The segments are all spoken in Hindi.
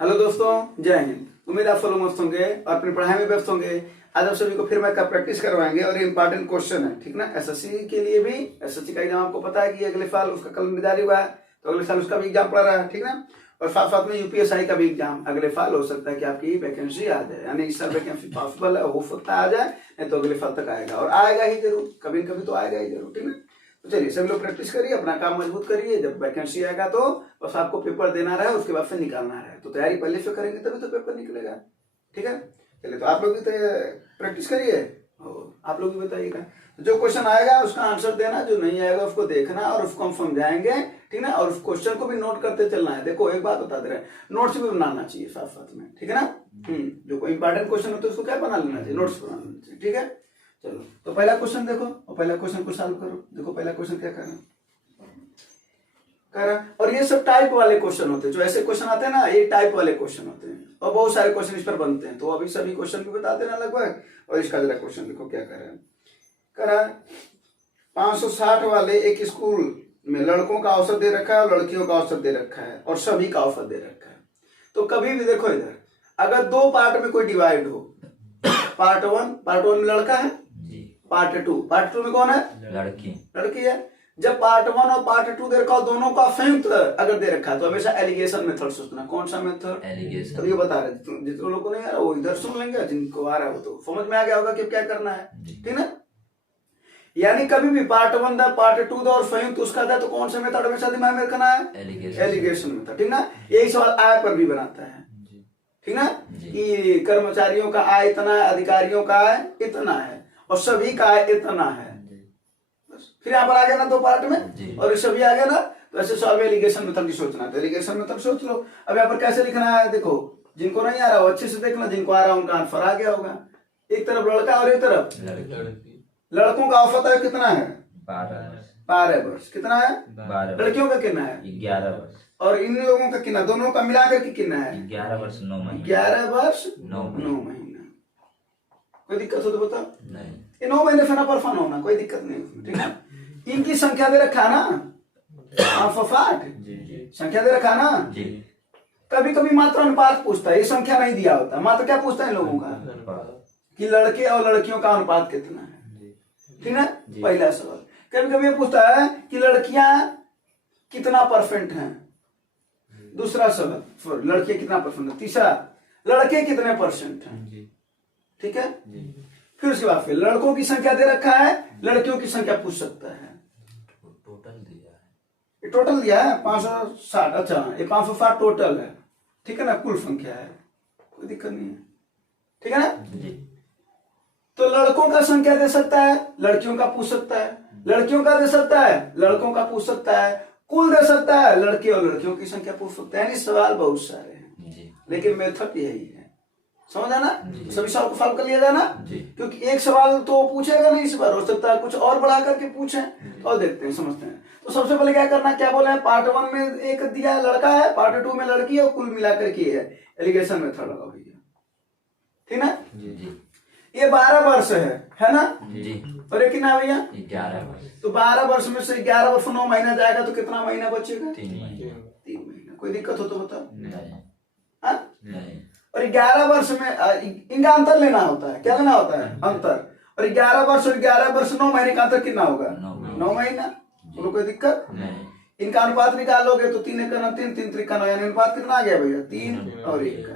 हेलो दोस्तों, जय हिंद। उम्मीद आप फॉलो मस्त होंगे और अपनी पढ़ाई में व्यस्त होंगे। आज आप सभी को फिर मैं प्रैक्टिस करवाएंगे और ये इंपॉर्टेंट क्वेश्चन है, ठीक ना। एसएससी के लिए भी, एसएससी का एग्जाम आपको पता है कि अगले साल उसका कैलेंडर जारी हुआ है, तो अगले साल उसका भी एग्जाम पड़ रहा है, ठीक ना। और साथ साथ में यूपीएसआई का भी एग्जाम अगले साल हो सकता है कि आपकी वैकेंसी आ जाए, यानी इस साल वैकेंसी पॉसिबल है, हो सकता है आ जाए, नहीं तो अगले साल तक आएगा और आएगा ही जरूर, कभी न कभी तो आएगा ही जरूर, ठीक ना। तो चलिए सभी लोग प्रैक्टिस करिए, अपना काम मजबूत करिए। जब वैकेंसी आएगा तो बस आपको पेपर देना रहे, उसके बाद से निकालना है, तो तैयारी पहले से करेंगे तभी तो पेपर निकलेगा, ठीक है। चलिए तो आप लोग भी प्रैक्टिस करिए और आप लोग भी बताइएगा। जो क्वेश्चन आएगा उसका आंसर देना, जो नहीं आएगा उसको देखना और उसको हम समझाएंगे, ठीक ना। और उस क्वेश्चन को भी नोट करते चलना है। देखो एक बात बता दे रहे हैं, नोट्स भी बनाना चाहिए साथ साथ में, ठीक है ना। जो कोई इंपॉर्टेंट क्वेश्चन होता है उसको क्या बना लेना चाहिए, नोट्स बना लेना चाहिए, ठीक है। चलो तो पहला क्वेश्चन देखो और पहला क्वेश्चन को सॉल्व करो। देखो पहला क्वेश्चन क्या कर रहा है, और ये सब टाइप वाले क्वेश्चन होते हैं। जो ऐसे क्वेश्चन आते हैं ना, ये टाइप वाले क्वेश्चन होते हैं और बहुत सारे क्वेश्चन इस पर बनते हैं। तो अभी सभी क्वेश्चन भी बता देना लगभग। और इसका जरा क्वेश्चन देखो क्या कर रहा है 560 वाले एक स्कूल में लड़कों का औसत दे रखा है और लड़कियों का औसत दे रखा है और सभी का औसत दे रखा है। तो कभी भी देखो इधर, अगर दो पार्ट में कोई डिवाइड हो, पार्ट वन में लड़का है, पार्ट टू में कौन है, लड़की है। जब पार्ट वन और पार्ट टू दे रखा हो, दोनों का संयुक्त अगर दे रखा है तो हमेशा एलिगेशन मेथड सोचना। कौन सा मेथड, एलिगेशन। तो ये बता रहे जितने लोगों को नहीं आ रहा वो इधर सुन लेंगे, जिनको आ रहा है वो तो समझ में आ गया होगा कि क्या करना है, ठीक ना। यानी कभी भी पार्ट वन दा, पार्ट टू दा और संयुक्त उसका था, तो कौन सा मेथड हमेशा दिमाग में रखना है, एलिगेशन मेथड, ठीक ना। यही सवाल आय पर भी बनाता है, ठीक ना, कि कर्मचारियों का आय इतना है, अधिकारियों का आय इतना है और सभी का आय इतना है। फिर यहाँ पर आ गया ना दो पार्ट में और सभी आ गया ना, तो ऐसे सॉल्व एलिगेशन मेथड की सोचना है। तो एलिगेशन मेथड सोच लो। अब यहाँ पर कैसे लिखना है, देखो जिनको नहीं आ रहा वो अच्छे से देखना, जिनको आ रहा उनका आंसर आ गया होगा। एक तरफ लड़का और एक तरफ लड़कों का औसत है कितना है, 12 वर्ष। कितना है, 12। लड़कियों का कितना है, 11 वर्ष। और इन लोगों का कितना, दोनों का मिलाकर के कितना है, 11 वर्ष 9 महीने। 11 वर्ष 9 महीना। कोई दिक्कत हो तो बताओ। नहीं, ये 9 महीने से ना परफॉर्म होना, कोई दिक्कत नहीं, ठीक है। इनकी संख्या दे रखा ना, 560 संख्या दे रखा ना। कभी कभी मात्र अनुपात पूछता है, ये संख्या नहीं दिया होता, मात्र क्या पूछता है इन लोगों का, कि लड़के और लड़कियों का अनुपात कितना है, ठीक है। पहला सवाल। कभी कभी ये पूछता है कि लड़कियां कितना परसेंट हैं, दूसरा सवाल लड़के कितना परसेंट है, तीसरा लड़के कितने परसेंट हैं, ठीक है। फिर उसके बाद फिर लड़कों की संख्या दे रखा है, लड़कियों की संख्या पूछ सकता है। टोटल दिया है 560। अच्छा ये 560 टोटल है, ठीक है ना, कुल संख्या है, कोई दिक्कत नहीं है, ठीक है ना। तो लड़कों का संख्या दे सकता है, लड़कियों का पूछ सकता है, लड़कियों का दे सकता है, लड़कों का पूछ सकता है, कुल दे सकता है, लड़के और लड़कियों की संख्या पूछ सकता है। यानी सवाल बहुत सारे हैं, लेकिन मेथड यही है, समझ आना। सभी सवाल को सॉल्व कर लिया जाना, क्योंकि एक सवाल तो पूछेगा नहीं इस बार, हो सकता है कुछ और बढ़ा करके पूछे, और देखते हैं समझते हैं। तो सबसे पहले क्या करना, क्या बोला है, पार्ट वन में एक दिया लड़का है, पार्ट टू में लड़की है, और कुल मिलाकर के है एलिगेशन मेथड लगा भैया, ठीक ना। ये 12 वर्ष है ना जी। और ये कितना भैया, 11 वर्ष। तो 12 वर्ष में से 11 वर्ष 9 महीना जाएगा तो कितना महीना बचेगा, 3 महीना। कोई दिक्कत हो तो बताओ। नहीं। और 11 वर्ष में इनका अंतर लेना होता है, क्या लेना होता है, अंतर। और 11 वर्ष और 11 वर्ष 9 महीने का अंतर कितना होगा, 9 महीना। बोलो कोई दिक्कत नहीं। इनका अनुपात निकालोगे तो 3 1 9 3 3 3 9, यानी अनुपात कितना आ गया भैया, 3 और 1 का।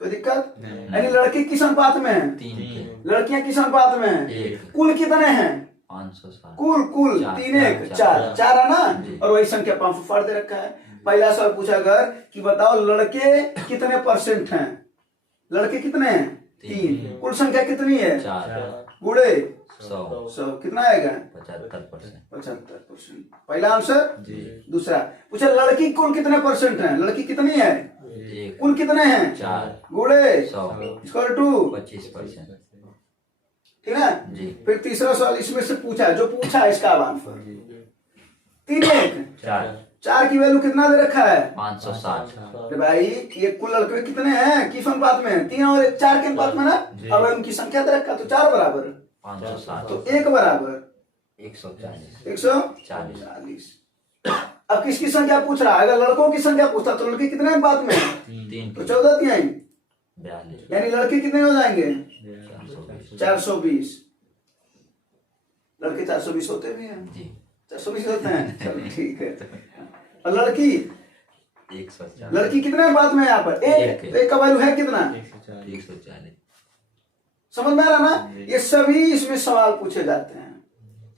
कोई दिक्कत, यानी लड़के किस अनुपात में है, 3, लड़कियां किस अनुपात में है, कुल कितने हैं, 560। कुल 3 1 4 है ना, और वही संख्या 560 दे रखा है। पहला सवाल पूछा अगर कि बताओ लड़के कितने परसेंट हैं, लड़के कितने हैं, 3, कुल संख्या कितनी है, 4, गुणे 100 कितना आएगा, 75%। पहला आंसर। दूसरा पूछा लड़की कुल कितने परसेंट है, लड़की कितनी है, कुल कितने हैं, 4, गुणे 100 इक्वल टू 25%, ठीक है। फिर तीसरा सवाल इसमें से पूछा, जो पूछा इसका आंसर 3 1 4 की वैल्यू कितना दे रखा है, 560। भाई ये कुल लड़के कितने हैं, किस अनुपात में, 3 और 4 के अनुपात में ना। अब उनकी संख्या दे रखा तो 4 बराबर 560, तो 1 बराबर 140। अब किसकी संख्या पूछ रहा है? अगर लड़कों की संख्या पूछता तो लड़के कितने अनुपात में है? 3 तो 14 तिहाई 42 यानी लड़के कितने हो जाएंगे? 420 420। लड़के 420 होते भी हैं, जी 420 होते हैं, चलो ठीक है। और लड़की 140 लड़की कितने अनुपात में है यहाँ पर? एक। तो एक का वैल्यू है कितना? 140 समझ में आ रहा ना? ये सभी इसमें सवाल पूछे जाते हैं,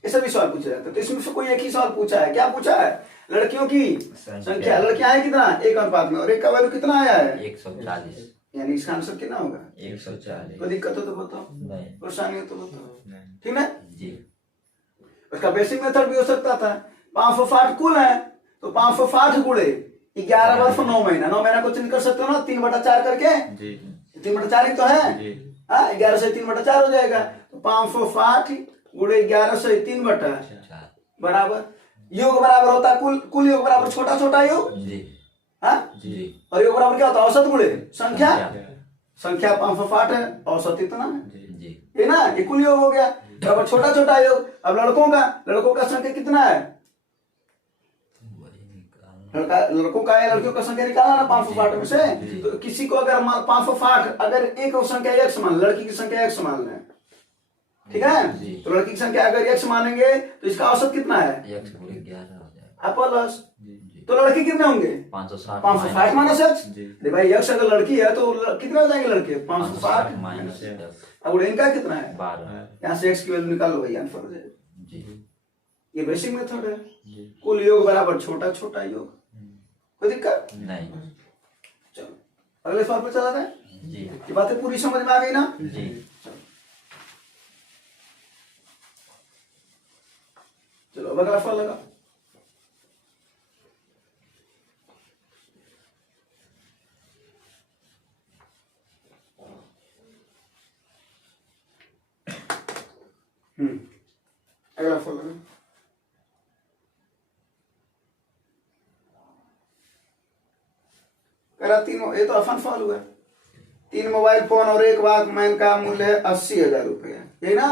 ये सभी सवाल पूछे जाते हैं। तो इसमें से कोई एक ही सवाल पूछा है, क्या पूछा है? लड़कियों की संख्या, लड़कियां है कितना? एक अनुपात में, और एक का वैल्यू कितना आया है? 140 यानी इसका आंसर कितना होगा? 140 कोई दिक्कत हो तो बताओ, नहीं परेशानी हो तो बताओ, ठीक है? जी उसका बेसिक मेथड भी हो सकता था। 560 कुल है तो 560 गुणे 11 वर्ष 9 महीना, 9 महीना को चिन्ह कर सकते हो ना 3/4 करके। 3/4 ही तो है, हाँ 11 से 3/4 हो जाएगा। तो 560 गुणे 11 से 3/4 बराबर योग बराबर होता है कुल योग बराबर छोटा छोटा योग, जी हाँ जी और योग बराबर क्या होता है? औसत गुणे संख्या। संख्या 560 है, औसत इतना है, जी ये ना, ये कुल योग हो गया बराबर छोटा छोटा योग। अब लड़कों का संख्या कितना है? लड़कों का या लड़कियों का संख्या निकालना ना 560 में से। तो किसी को अगर 560 अगर एक संख्या x मान, लड़की की संख्या x मान लें, ठीक है? तो लड़की की संख्या अगर x मानेंगे तो इसका औसत कितना है? 1 पूरे 11 हो जाएगा प्लस। तो लड़के कितने होंगे? 560 माइनस x। अरे भाई x अगर लड़की है तो कितने हो जाएंगे लड़के? 560 माइनस 10 अब इनका कितना है? 12 यहाँ से x की वैल्यू निकाल लो भाई, आंसर हो जाएगा। जी ये बेसिक मेथड है। कुल योग बराबर छोटा छोटा योग, कोई दिक्कत नहीं। चलो अगले सवाल पर चला जाए। जी ये बातें पूरी समझ में आ गई ना? जी चलो अब अगला सवाल लगा। अगला सवाल लगा। करा तीनों, ये तो आसान सवाल हुआ। 3 मोबाइल फोन और 1 वॉकमैन का मूल्य है 80,000 रुपया, यही ना?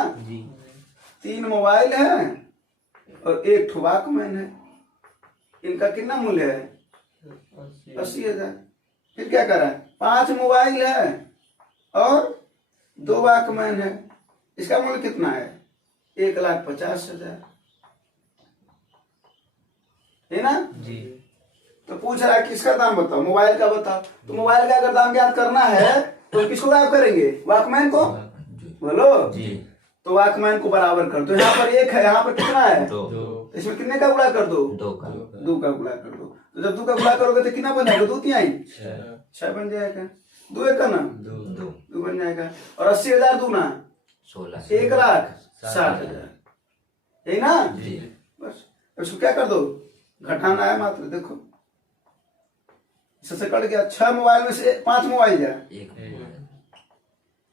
3 मोबाइल है और 1 वॉकमैन है, इनका कितना मूल्य है? 80,000। फिर क्या करा? 5 मोबाइल है और 2 वॉकमैन है, इसका मूल्य कितना है? 1,50,000, है ना? जी। तो पूछ रहा है किसका दाम बताओ? मोबाइल का बताओ। तो मोबाइल का अगर दाम ज्ञात करना है तो किसको गायब करेंगे? वॉकमैन को, बोलो जी। तो वॉकमैन को बराबर कर दो। यहाँ पर 1 है, यहाँ पर कितना है? 2। इसमें कितने का गुणा कर दो? 2 का गुणा कर दो। तो जब 2 का गुणा करोगे तो कितना बन जाएगा? 2 तिहाई 6 बन जाएगा। 2 एक का ना 2 बन जाएगा। और 80,000 दूना 16 1,60,000, यही ना? बस इसको क्या कर दो? घटाना है मात्र। देखो इससे कट गया। 6 मोबाइल में से 5 मोबाइल जाए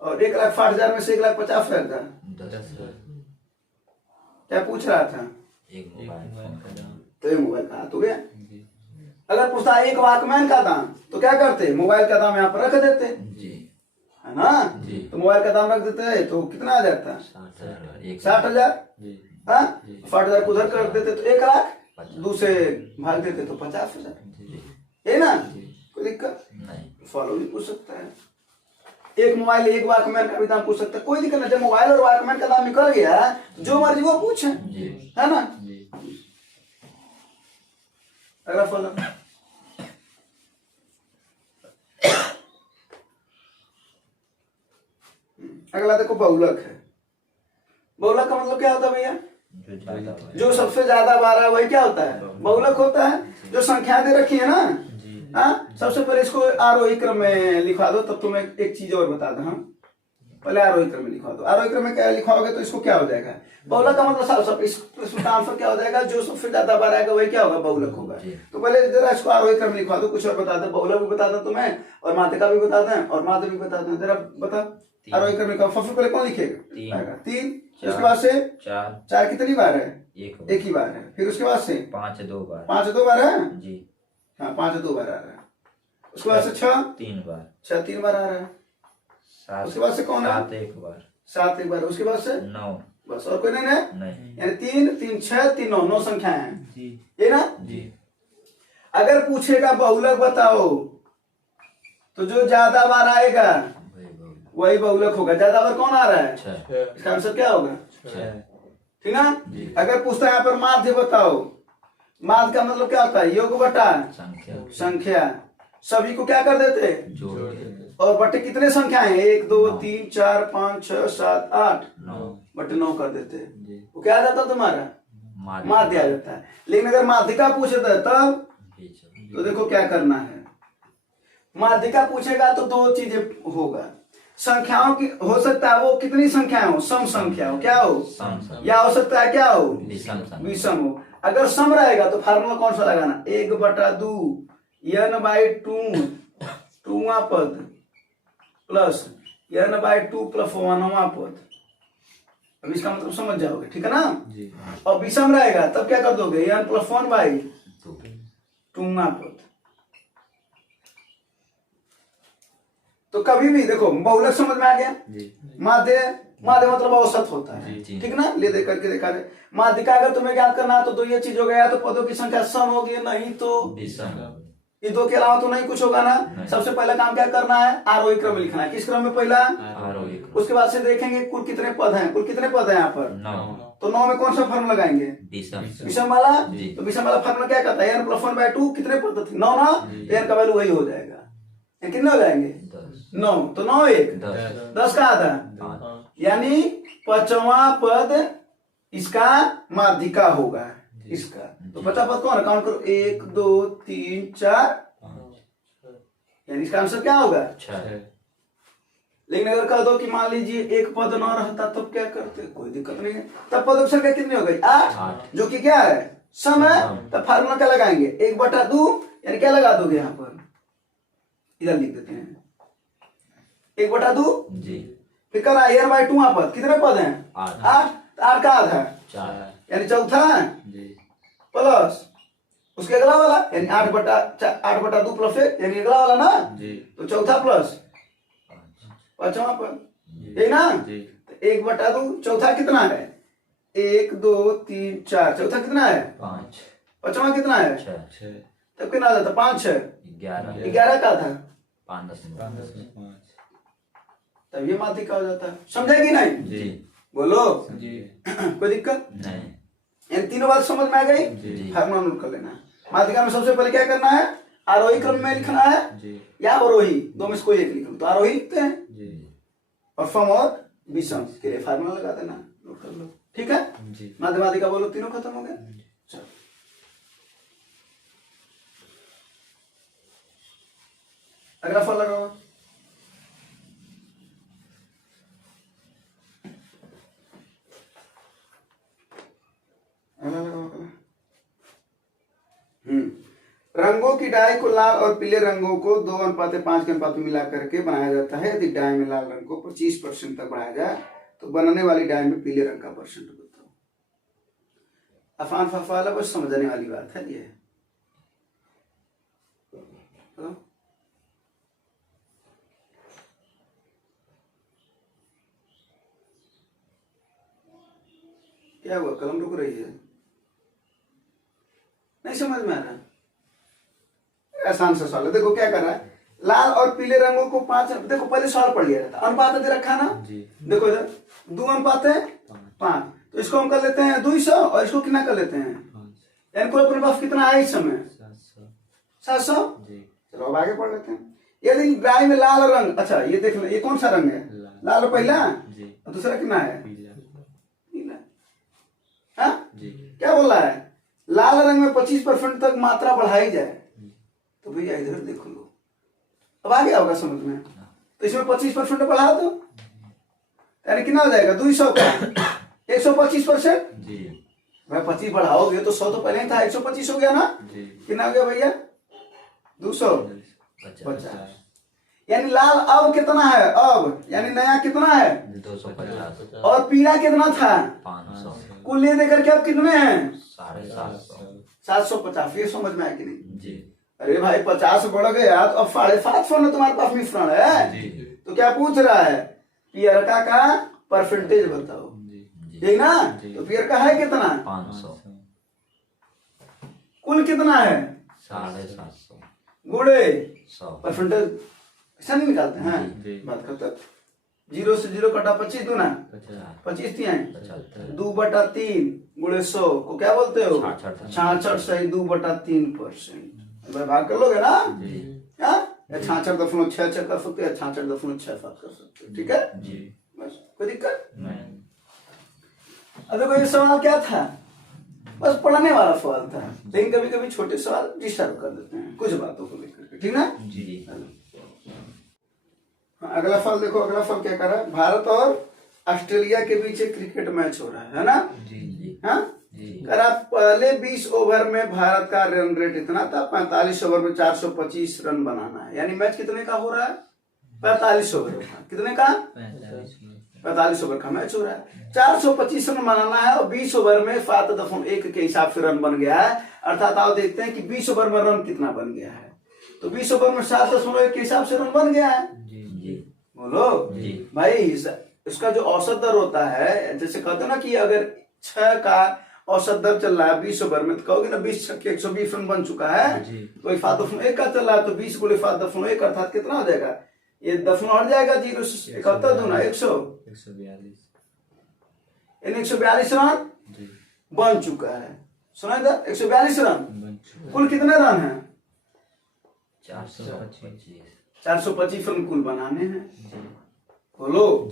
और 1,60,000 में से 1,50,000 का 10 क्या पूछ रहा था? एक मोबाइल तो ये मोबाइल का तो गया। अगर पूछता है 1 वॉकमैन का दाम तो क्या करते? मोबाइल का दाम यहाँ पर रख देते, जी है ना? तो मोबाइल का दाम रख देते तो कितना आ जाता? 60,000। 60,000 को उधर कर देते तो 1,00,000, 2 से भाग देते तो 50,000, है ना? कोई दिक्कत नहीं। फॉलो भी पूछ सकता है। 1 मोबाइल 1 वॉकमैन का भी दाम पूछ सकता है, कोई दिक्कत नहीं। जब मोबाइल और वॉकमैन का दाम निकल गया जो मर्जी वो पूछे, है ना? अगला फॉलो। अगला देखो बहुलक है। बहुलक का मतलब क्या होता है भैया? जो सबसे ज्यादा बार है वही क्या होता है? बहुलक होता है। जो संख्या दे रखी है ना, हाँ सबसे पहले इसको आरोही क्रम में लिखवा दो, तब तुम्हें एक चीज और बता दो। हाँ पहले आरोही क्रम में लिखवा दो। आरोही क्रम में क्या लिखवाओगे तो इसको क्या हो जाएगा? बहुलक का मतलब सब इसका आंसर क्या हो जाएगा? जो सबसे ज्यादा बार आएगा वही क्या होगा? बहुलक होगा। तो पहले जरा इसको आरोही क्रम में लिखवा दो। कुछ और बता दो, बहुलक भी बता दो तुम्हें और माध्यिका भी बता दें और माध्य भी बता दें। जरा बता आरोही क्रम में सबसे पहले कौन लिखेगा? 3। उसके बाद से 4 कितनी बार है? एक ही बार है। फिर उसके बाद से 5 2 बार। 5 2 बार है जी। हाँ 5 2 बार आ रहा है। उसके बाद से 6 3 बार। 6 3 बार आ रहा है। 7 उसके बाद से कौन है? 7 1 बार। 7 1 बार। उसके बाद से 9। बस और कोई नहीं है? नहीं। यानी 3 3 6 3 9 9 संख्याएं हैं, ये ना? जी। अगर पूछेगा बहुलक बताओ तो जो ज्यादा बार आएगा वही बहुलक। वही बहुलक होगा। ज्यादा बार कौन आ रहा है? छह। इसका आंसर क्या होगा? छह। ठीक ना? जी। अगर पूछता है यहाँ पर माध्य बताओ, माध्य का मतलब क्या होता है? योग बटा संख्या संख्या। सभी को क्या कर देते? जोड़ देते। और बटे कितने संख्याएं? 1 2 3 4 5 6 7 8 9 बटे 9 कर देते। जी। वो क्या आ जाता है तुम्हारा? माध्य। माध्य आ जाता है। लेकिन अगर माध्यिका पूछता है तब तो देखो क्या करना है। माध्यिका पूछेगा तो दो चीजें होगा। संख्याओं की हो सकता है वो कितनी संख्याएं हो? सम संख्या हो। क्या हो? सम। या हो सकता है क्या हो? विषम संख्या। विषम हो। अगर सम रहेगा तो फार्मूला कौन सा लगाना? 1/2 n/2 2वां पद प्लस n/2 प्लस 1वां पद। अब इसका मतलब समझ जाओगे, ठीक है ना? जी। और विषम रहेगा तब क्या कर दोगे? n + 1/2 2वां पद। तो कभी भी देखो बहुलक समझ में आ गया। जी। माध्य, माध्य मतलब औसत होता है, जी। ठीक ना? ले दे करके देखा जाए। माध्य का अगर तुम्हें ज्ञात करना है तो ये चीज हो गया, तो पदों की संख्या सम होगी, नहीं तो विषम। ये दो के अलावा तो नहीं कुछ होगा ना। नहीं। सबसे पहला काम क्या करना है? आरोही क्रम लिखना है। किस क्रम में? पहला। आरोही। उसके बाद से देखेंगे कुल कितने पद हैं। कुल कितने पद हैं यहाँ पर? 9 तो 9 में कौन सा फॉर्मूला लगाएंगे? विषम। विषम वाला। जी। तो विषम वाला फॉर्मूला क्या कहता है? n + 1/2 कितने पद थे? 9 ना? तो n का वैल्यू वही हो जाएगा। n कितने हो जाएंगे? 9। तो 9 1 10 का आधा, 5 यानी 5वां पद इसका माध्यिका होगा इसका। तो 50 पद कौन है? काउंट करो। 1 2 3 4 यानी इसका आंसर क्या होगा? 6। लेकिन अगर कह दो कि मान लीजिए एक पद न रहता तब क्या करते? कोई दिक्कत नहीं है। तब पदों की संख्या कितनी हो गई? 8, जो कि क्या है? सम है। तब फार्मूला क्या लगाएंगे? 1/2 यानी क्या लगा दोगे यहाँ पर? इधर लिख देते हैं 1/2। जी। फिर कर n/2 पद। कितने पद हैं? 8। 8 का आधा 4 यानी चौथा जी। प्लस उसके अगला वाला यानी 8/2 प्लस 1 यानी अगला वाला ना। जी। तो चौथा प्लस 5वां पद, यही ना? जी। तो 1/2 चौथा कितना है? 1 2 3 4 चौथा कितना है? 5 5वां कितना है? 6 तब कितना आ जाता? 5 6 11 11 का था। 5.5 तब ये माध्यिका हो जाता है। समझे कि नहीं? जी। बोलो। जी। कोई दिक्कत? नहीं। इन तीनों बात समझ में आ गई। जी। फार्मूला नोट कर लेना। माध्यिका में सबसे पहले क्या करना है? आरोही क्रम में लिखना है जी। या अवरोही, दो में से कोई एक लिख लो। तो आरोही लिखते हैं जी। और फम और विषम के लिए फार्मूला लगा देना। नोट कर लो, ठीक है? जी। माध्यिका बोलो। तीनों खत्म हो गए। चलो अगला फल लगाओ। रंगों की डाई को लाल और पीले रंगों को 2:5 के अनुपात में मिला करके बनाया जाता है। यदि डाई में लाल रंग को 25% तक बढ़ाया जाए तो बनने वाली डाई में पीले रंग का परसेंट बताओ। आसान फफाला बस समझने वाली बात है ये। तो क्या हुआ? कलम रुक रही है? नहीं समझ में आ रहा? आसान सा सवाल है। देखो क्या कर रहा है। लाल और पीले रंगों को 5, देखो पहले सवाल पढ़ लिया जाता। अनुपात दे रखा ना जी। देखो इधर 2 अनुपात है 5। तो इसको हम कर लेते हैं 200 और इसको कितना कर लेते हैं? यानी कुल अपने पास कितना है इस समय? 700। जी। चलो अब आगे पढ़ लेते हैं। यदि गाय में लाल रंग, अच्छा ये देख लो, ये कौन सा रंग है? लाल पहला जी। और दूसरा कितना है? पीला। हाँ? जी। क्या बोल रहा है? लाल रंग में 25% तक मात्रा बढ़ाई जाए। तो भैया इधर देखो लो, अब आ गया होगा समझ में। तो इसमें 25% बढ़ा दो यानी कितना हो जाएगा? 200 का 125%। जी। भाई 25 बढ़ाओगे तो 100 तो पहले ही था, 125 हो गया ना। जी। कितना हो गया भैया? 250। 50 यानी लाल अब कितना है? अब यानी नया कितना है? 250 और पीला कितना था? 500 कुल ले देकर के अब कितने हैं? 750 750। ये समझ में आया कि नहीं? जी। अरे भाई 50 बढ़ गया तो अब 550 ना तुम्हारे पास मिश्रण है। जी। तो क्या पूछ रहा है? पियरका का परसेंटेज बताओ, जी। यही ना? जी। तो पियरका है कितना? 500 कुल कितना है? 750 गुणे 100 परसेंटेज ऐसा नहीं निकालते हैं। जी। बात खत्म। 0 से 0 कटा 25 दूना 25 दिए 2/3 गुणे 100 को क्या बोलते हो? 66 सही 2/3%। भाग कर लोगे ना? हाँ 66.66 कर सकते हैं, 66.65 कर सकते हैं। ठीक है जी। बस कोई दिक्कत नहीं। अब देखो ये सवाल क्या था? बस पढ़ने वाला सवाल था, लेकिन कभी कभी छोटे सवाल डिस्टर्ब कर देते हैं कुछ बातों को लेकर के। ठीक ना? जी। अगला फल देखो। अगला फल क्या कर रहा है? भारत और ऑस्ट्रेलिया के बीच एक क्रिकेट मैच हो रहा है ना? जी। हाँ कर पहले 20 ओवर में भारत का रन रेट इतना था, 45 ओवर में 425 रन बनाना है। यानी मैच कितने का हो रहा है? 45 ओवर का। कितने का? 45 ओवर का मैच हो रहा है। 425 रन बनाना है और 20 ओवर में 7.1 के हिसाब से रन बन गया है। अर्थात आप देखते हैं कि 20 ओवर में रन कितना बन गया है। तो 20 ओवर में 7.1 के हिसाब से रन बन गया है। बोलो भाई, इसका जो औसत दर होता है, जैसे कहते हैं ना कि अगर 6 का औसत दर चल रहा है 20 ओवर में, तो कहोगे ना 20 छक्के 120 रन बन चुका है। तो 7.1 का चल रहा है, तो 20 गुणे 7.1 अर्थात कितना हो जाएगा? ये दफन हट जाएगा, 071 दूना 142 142 रन बन चुका है। सुना था 142 रन। कुल कितने रन है? 425 रन कुल बनाने हैं। बोलो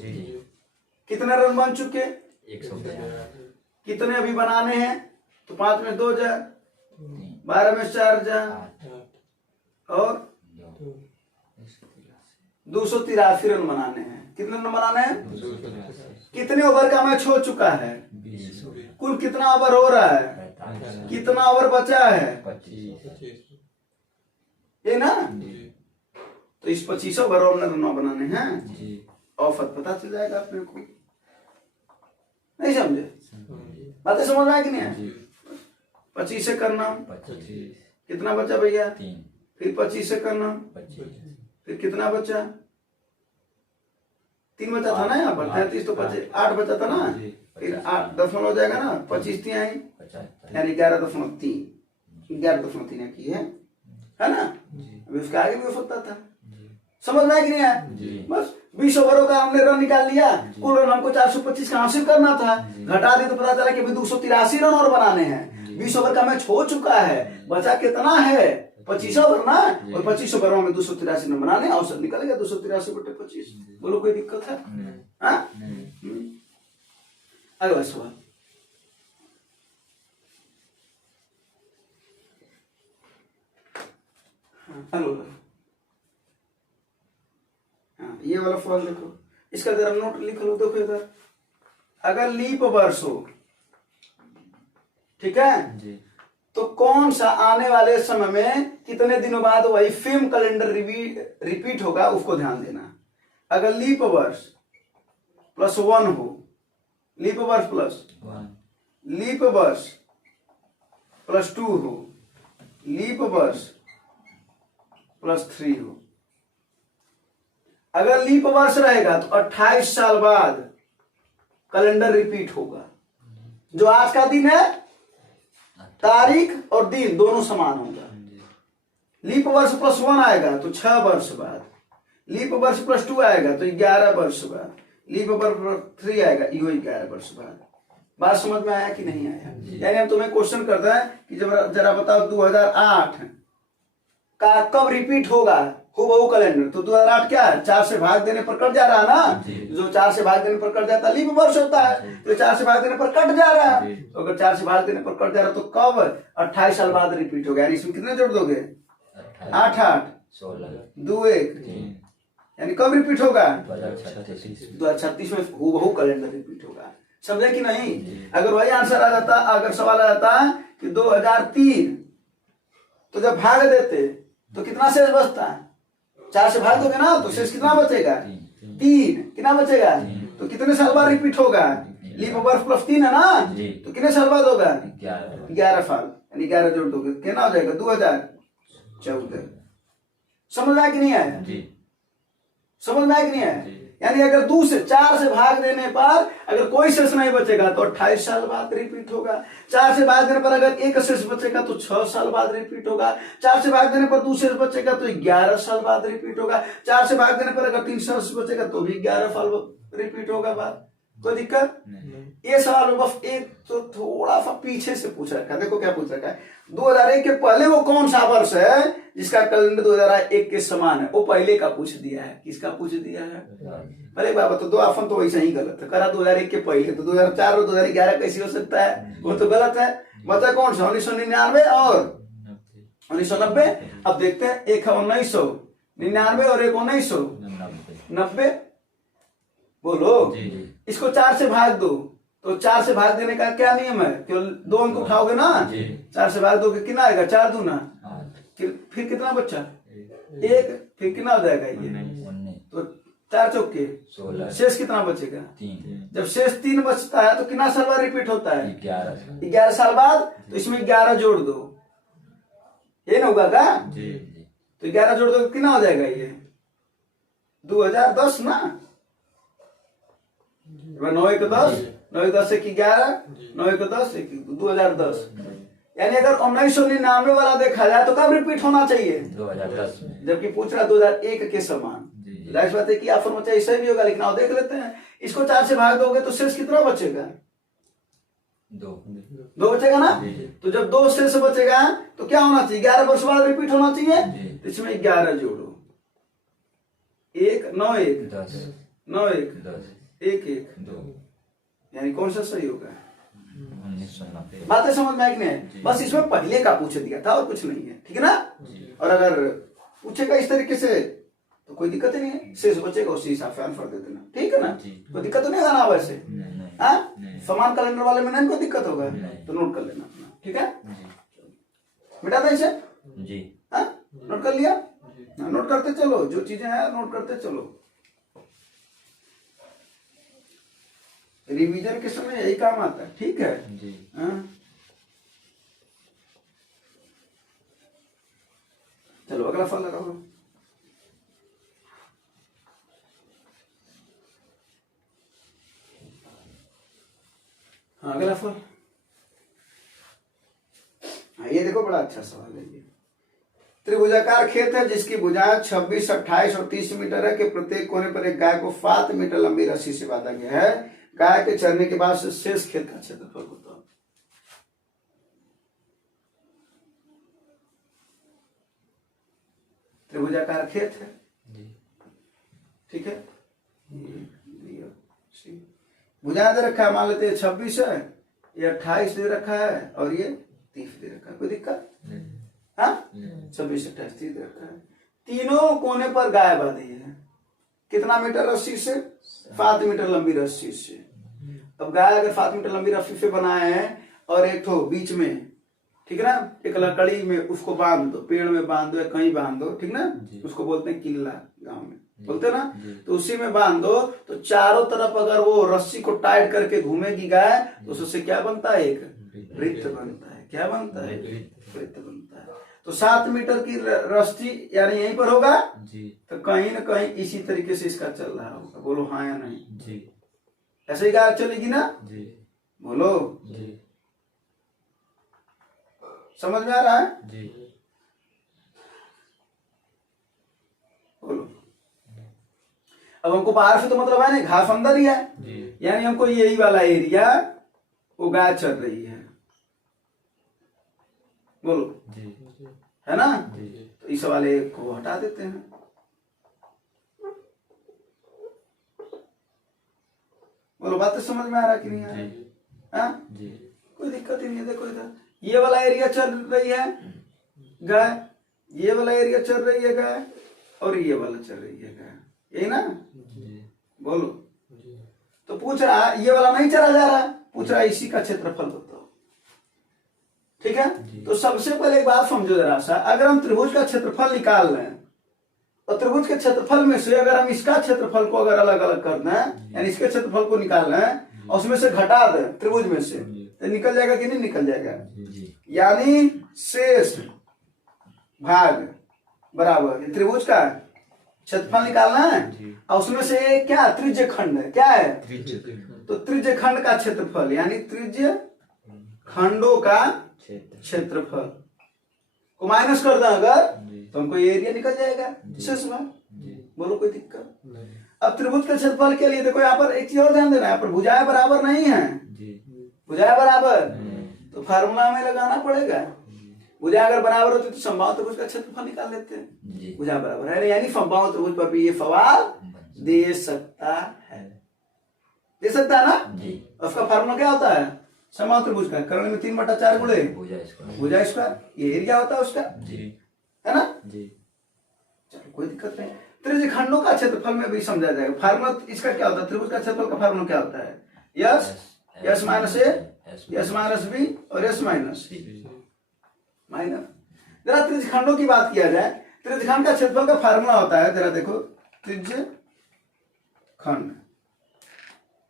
कितने रन बन चुके? 150। कितने अभी बनाने हैं? तो 5 में 2 जा, 12 में 4 जा, और 283 रन बनाने हैं। कितने रन बनाने हैं? कितने ओवर का मैच हो चुका है? कुल कितना ओवर हो रहा है? कितना ओवर बचा है? 25। ये ना? तो इस 25 ओवर में रन बनाने हैं। औसत पता चल जाएगा अपने को। नहीं समझे? बातें समझ में आए कि नहीं? 25 से करना, कितना बचा भैया? 3। फिर 25 से करना, 25। फिर कितना बचा? 3 बचा था ना यहाँ पर। 33 तो 8 बचा था ना। फिर 8 दफन हो जाएगा ना। 25 3 आई यानी 11.3 11.3 की है ना? अभी उसके आगे भी हो सकता था। समझ में आया कि नहीं आया? बस 20 ओवरों का हमने रन निकाल लिया। कुल रन हमको 425 का हासिल करना था। घटा दी तो पता चला कि 283 रन और बनाने हैं। 20 ओवर का मैच हो चुका है, बचा कितना है? 25 ओवर ना। और 25 ओवरों में 283 रन बनाने, औसत निकलेगा 283/25। बोलो कोई दिक्कत है? हाँ? अगला सवाल। हेलो, ये वाला सवाल देखो। इसका जरा नोट लिख लो। देखो इधर, अगर लीप वर्ष हो, ठीक है, तो कौन सा आने वाले समय में कितने दिनों बाद वही फिल्म कैलेंडर रिपीट होगा, उसको ध्यान देना। अगर लीप वर्ष +1 हो, लीप वर्ष लीप वर्ष +2 हो, लीप वर्ष +3 हो। अगर लीप वर्ष रहेगा तो 28 साल बाद कैलेंडर रिपीट होगा। जो आज का दिन है, तारीख और दिन दोनों समान होगा। लीप वर्ष +1 आएगा तो 6 वर्ष बाद, लीप वर्ष +2 आएगा तो 11 वर्ष बाद, लीप वर्ष +3 आएगा यो 11 वर्ष बाद। बात समझ में आया कि नहीं आया? यानी हम तुम्हें क्वेश्चन करता है कि जब जरा बताओ 2008 का कब रिपीट होगा हूबहू कैलेंडर। तो 2008 क्या है? 4 से भाग देने पर कट जा रहा है ना। जो 4 से भाग देने पर कट जाता है लीप वर्ष होता है। तो 4 से भाग देने पर कट जा रहा है। तो अगर 4 से भाग देने पर कट जा रहा है तो कब? 28 साल बाद रिपीट होगा। यानी इसमें कितने जोड़ दोगे? 8 8 2 1 यानी कब रिपीट होगा? 2036 में हूबहू कैलेंडर रिपीट होगा। समझे कि नहीं? अगर वही आंसर आ जाता, अगर सवाल आ जाता कि 2003, तो जब भाग देते तो कितना शेष बचता है? 4 से भाग दोगे ना तो शेष कितना बचेगा? 3। कितना बचेगा? तो कितने साल बाद रिपीट होगा? लीप वर्ष +3 है ना। तो कितने साल बाद होगा? 11 साल। यानी 11 जोड़ दोगे कितना हो जाएगा? 2014। समझ में आया कि नहीं आया? समझ में आया कि नहीं आया? यानी अगर 2 से 4 से भाग देने पर अगर कोई शेष नहीं बचेगा तो 28 साल बाद रिपीट होगा। 4 से भाग देने पर अगर एक शेष बचेगा तो 6 साल बाद रिपीट होगा। 4 से भाग देने पर 2 शेष बचेगा तो 11 साल बाद रिपीट होगा। 4 से भाग देने पर अगर 3 शेष बचेगा तो भी 11 साल रिपीट होगा। बात कोई दिक्कत? ये सवाल में बस एक तो थोड़ा सा पीछे से पूछ रखा है। देखो क्या पूछ रखा है, 2001 के पहले वो कौन सा वर्ष है जिसका कैलेंडर 2001 के समान है? वो पहले का पूछ दिया है। किसका पूछ दिया है? अरे बाबा तो दो ऑप्शन तो वैसे ही गलत है। करा 2001 के पहले, तो 2004 और 2011 कैसे हो सकता है? वो तो गलत है। बता कौन सा? 1999 और 1990। अब देखते हैं, एक है 1999 और एक 1990। बोलो, इसको 4 से भाग दो तो 4 से भाग देने का क्या नियम है? केवल 2 अंक उठाओगे ना। 4 से भाग दोगे कितना आएगा? 4 दूना, फिर कितना बच्चा? 1, फिर कितना हो जाएगा ये? तो 4 चौके 16, शेष कितना बचेगा? 3। जब शेष 3 बचता है तो कितना साल बाद रिपीट होता है? 11 साल बाद। तो इसमें 11 जोड़ दो, ये ना होगा का? तो 11 जोड़ दो कितना हो जाएगा ये? 2010 ना। 9 1 10, 9 10 1 11, 9 1 10 2010। यानी अगर 1999 वाला देखा जाए तो कब रिपीट होना चाहिए? 2010 में। जबकि पूछ रहा 2001 के समान। लाइस बात है कि ऑप्शन बच्चा ऐसे भी होगा, लेकिन आओ देख लेते हैं। इसको 4 से भाग दोगे तो शेष कितना बचेगा? 2 बचेगा ना। तो जब 2 शेष बचेगा तो क्या होना चाहिए? 11 वर्ष बाद रिपीट होना चाहिए। तो इसमें 11 जोड़ो, 1 9 1 10 9 1 10 1 1 2, यानी कौन सा सही होगा? 1990। बातें समझ में आई कि नहीं? बस इसमें पहले का पूछ दिया था और कुछ नहीं है, ठीक है ना। और अगर पूछेगा इस तरीके से तो कोई दिक्कत ही नहीं है, शेष बचेगा उसी हिसाब से आंसर दे देना, ठीक है ना। कोई दिक्कत तो नहीं होगा ना? वैसे समान कैलेंडर वाले में नहीं कोई दिक्कत होगा तो नोट कर लेना अपना, ठीक है। मिटा दें इसे जी। नोट कर लिया? नोट करते चलो, जो चीजें हैं नोट करते चलो। रिवीजन के समय यही काम आता है, ठीक है जी। चलो अगला फल लगाओ। हाँ अगला फल। ये देखो बड़ा अच्छा सवाल है ये। त्रिभुजाकार खेत है जिसकी भुजाएं 26, 28 और 30 मीटर है कि प्रत्येक कोने पर एक गाय को 7 मीटर लंबी रस्सी से बांधा गया है। गाय के चरने के बाद शेष खेत का क्षेत्रफल बताओ। त्रिभुजाकार खेत है, ठीक है। भुजाएं दे रखा है, मान लेते हैं 26 है, ये 28 दे रखा है और ये 30 दे रखा है। कोई दिक्कत? हाँ 26 28 30 दे रखा है। तीनों कोने पर गाय बांधी है। कितना मीटर रस्सी से? 7 मीटर लंबी रस्सी से। अब गाय अगर 7 मीटर लंबी रस्सी से बनाए हैं और एक ठो बीच में, ठीक है ना, एक लकड़ी में उसको बांध दो, पेड़ में बांध दो या कहीं बांध दो, ठीक ना। उसको बोलते हैं किल्ला, गांव में बोलते ना। तो उसी में बांध दो तो चारों तरफ अगर वो रस्सी को टाइट करके घूमेगी गाय तो उससे क्या बनता है? एक वृत्त बनता है। क्या बनता है? वृत्त बनता है। तो 7 मीटर की रस्सी यानी यहीं पर होगा जी। तो कहीं ना कहीं इसी तरीके से इसका चल रहा होगा। बोलो हाँ या नहीं जी। ऐसे ही गाय चलेगी ना जी। बोलो जी। समझ में आ रहा है जी? बोलो। अब हमको बाहर से तो मतलब है नहीं, घास अंदर ही है, यानी हमको यही वाला एरिया वो गाय चल रही है। बोलो जी। है ना जी। तो इस वाले को हटा देते हैं। बोलो बात तो समझ में आ रहा कि नहीं आ रहा? कोई दिक्कत ही नहीं है। देखो इधर ये वाला एरिया चल रही है गाय, ये वाला एरिया चल रही है गाय और ये वाला चल रही है गाय, यही ना जी। बोलो जी। तो पूछ रहा ये वाला नहीं चला जा रहा, पूछ रहा इसी का क्षेत्रफल बताओ, ठीक है। तो सबसे पहले एक बात समझो जरा सा, अगर हम त्रिभुज का क्षेत्रफल निकाल रहे हैं और त्रिभुज के क्षेत्रफल में से अगर हम इसका क्षेत्रफल को अगर अलग अलग कर दें, यानी इसके क्षेत्रफल को निकाल रहे हैं और उसमें से घटा दें त्रिभुज में से, तो निकल जाएगा कि नहीं निकल जाएगा? यानी शेष भाग बराबर त्रिभुज का क्षेत्रफल निकालना है जी। और उसमें से क्या त्रिज्य खंड है, क्या है, त्रिज्य तो त्रिज्य खंड का क्षेत्रफल यानी त्रिज्य खंडों का क्षेत्र क्षेत्रफल को माइनस कर दें अगर जी। तो हमको ये एरिया निकल जाएगा शेष भाग। जी। बोलो कोई दिक्कत। नहीं। अब त्रिभुज के क्षेत्रफल के लिए देखो यहाँ पर एक चीज और ध्यान देना है, यहाँ पर भुजाएं बराबर नहीं है, जी। भुजाएं बराबर तो फार्मूला में लगाना पड़ेगा। भुजा अगर बराबर होती तो समबाहु त्रिभुज का क्षेत्रफल निकाल लेते हैं। जी भुजा बराबर है यानी समबाहु त्रिभुज पर भी ये सवाल दे सकता है, दे सकता है ना। जी उसका फार्मूला क्या होता है समबाहु त्रिभुज का, कर्ण में 3/4 गुणे भुजा स्क्वायर भुजा स्क्वायर, ये एरिया होता है उसका, जी। है ना। जी। चलो कोई दिक्कत नहीं। त्रिज्य खंडों का क्षेत्रफल में भी समझा जाएगा। फार्मूला इसका क्या होता है, त्रिभुज का क्षेत्रफल का फार्मूला क्या होता है, yes S minus A S minus B और यस माइनस सी माइनस। जरा त्रिज्य खंडों की बात किया जाए, त्रिज्य खंड का क्षेत्रफल का फार्मूला होता है, जरा देखो त्रिज्य खंड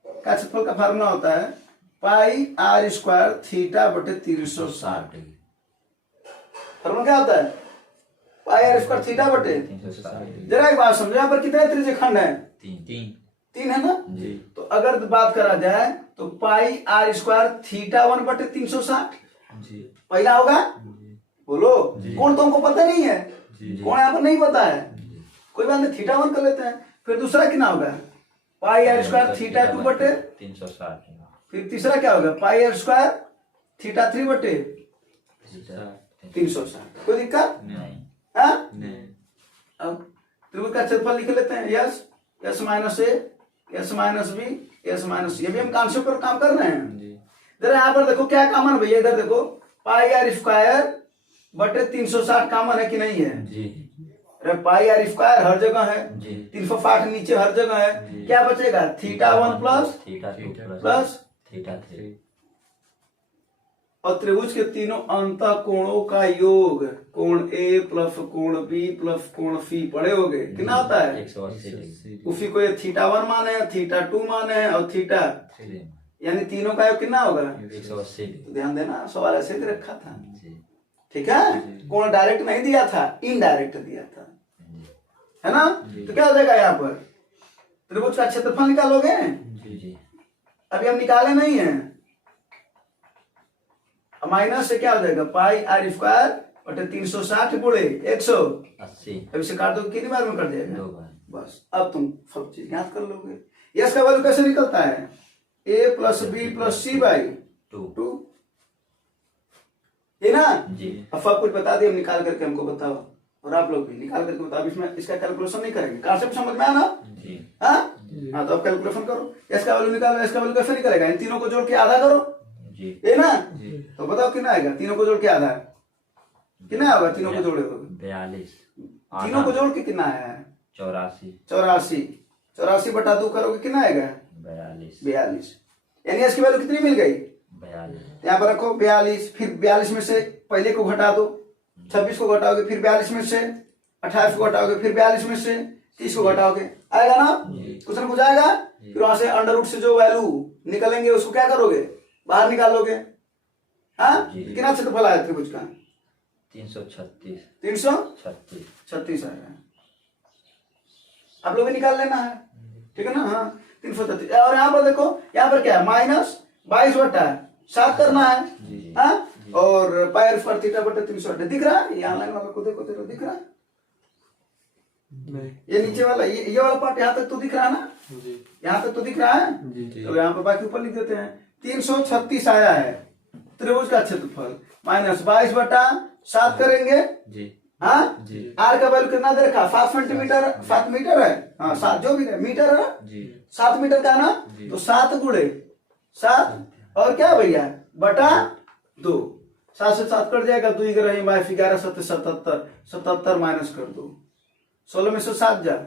का क्षेत्रफल का फार्मूला होता है पाई आर स्क्वायर थीटा बटे 360। फार्मूला क्या होता है पाई आर स्क्वायर थीटा बटे। 360 जरा एक बात समझो, यहाँ पर कितने त्रिज्य खंड है, 3 3 है ना। जी। तो अगर बात करा जाए तो पाई आर स्क्वायर थीटा 1/360 जी। पहला होगा। जी। बोलो कौन तुमको पता नहीं है, जी। कौन यहाँ पर नहीं पता है, कोई बात नहीं थीटा 1 कर लेते हैं। फिर दूसरा कितना होगा पाई आर स्क्वायर थीटा 2/360। फिर तीसरा क्या होगा पाई आर स्क्वायर थीटा 3/360। कोई दिक्कत नहीं हाँ? नहीं। अब त्रिभुज का क्षेत्रफल लिख लेते हैं, S S minus A S minus B S minus, ये भी हम कॉन्सेप्ट पर काम कर रहे हैं। जी। जरा यहाँ पर देखो क्या कॉमन भैया, इधर देखो पाई आर स्क्वायर बटे 360 कॉमन है कि नहीं है। जी। अरे पाई आर स्क्वायर हर जगह है, जी 360 नीचे हर जगह है, जी। क्या बचेगा theta 1 plus theta 2 plus theta 3 और त्रिभुज के तीनों अंत कोणों का योग कोण ए प्लस कोण बी प्लस कोण सी पड़े हो गए, कितना होता है 180 डिग्री उसी को ये थीटा 1 माने हैं, थीटा 2 माने हैं और थीटा 3 यानी तीनों का योग कितना होगा। 180 डिग्री। तो ध्यान देना सवाल ऐसे ही रखा था, जी ठीक है। कोण डायरेक्ट नहीं दिया था, इनडायरेक्ट दिया था, जी है ना। तो क्या हो जाएगा यहाँ पर त्रिभुज का क्षेत्रफल निकालोगे, जी जी अभी हम निकाले नहीं है। माइनस से क्या हो जाएगा पाई आर स्क्वायर बटे 360 गुणे 180। 80 अब इसे काट दो कितनी बार में कट जाएगा 2 बार। बस। अब तुम सब चीज याद कर लोगे। यस का वैल्यू कैसे निकलता है A plus B plus C by 2 2, ये ना। जी अब सब कुछ बता दिए, हम निकाल करके हमको बताओ और आप लोग भी निकाल करके बताओ। इसमें इसका कैलकुलेशन नहीं करेंगे, कॉन्सेप्ट समझ में आना। जी हाँ हाँ तो अब कैलकुलेशन करो, एस का वैल्यू निकालो। एस का वैल्यू कैसे निकलेगा, इन तीनों को जोड़ के आधा करो, जी ये ना। जी। तो बताओ कितना आएगा तीनों को जोड़ के आधा, कितना होगा तीनों को जोड़े हो 42 तीनों को जोड़ के कितना आया है 84 84। 84 बटा 2 करोगे कितना आएगा 42 42, यानी इसकी वैल्यू कितनी मिल गई 42 यहाँ पर रखो 42। फिर 42 में से पहले को घटा दो, 26 को घटाओगे, फिर 42 में से 28 को घटाओगे, फिर 42 में से 30 को घटाओगे, आएगा ना कुछ ना कुछ आएगा। फिर वहां से अंडर रूट से जो वैल्यू निकलेंगे उसको क्या करोगे बाहर निकालोगे। हाँ जी। कितना क्षेत्रफल आया त्रिभुज का 336 336 आएगा। आप लोग भी निकाल लेना है, ठीक है ना। हाँ 336। और यहाँ पर देखो, यहाँ पर क्या है माइनस 22/7 करना है। जी। हाँ और पाई स्क्वायर थीटा बटे 360 दिख रहा है, ये ऑनलाइन वाला को देखो तेरा दिख रहा है, नहीं। ये नीचे वाला ये वाला पार्ट यहाँ तक तो दिख रहा है ना, जी। यहाँ तक तो दिख रहा है। जी। जी। तो यहाँ पर बाकी ऊपर लिख देते हैं 336 आया है त्रिभुज का क्षेत्रफल माइनस 22/7 करेंगे। जी। हाँ जी। आर का वैल्यू कितना दे रखा 7 सेंटीमीटर, 7 मीटर है। हाँ 7 जो भी है मीटर है ना, जी। 7 मीटर का ना। जी। तो 7 गुणे 7 और क्या भैया बटा 2, 7 से 7 कट जाएगा, 2 रहे 11 7 77, 77 माइनस कर दो, 16 में से 7 जा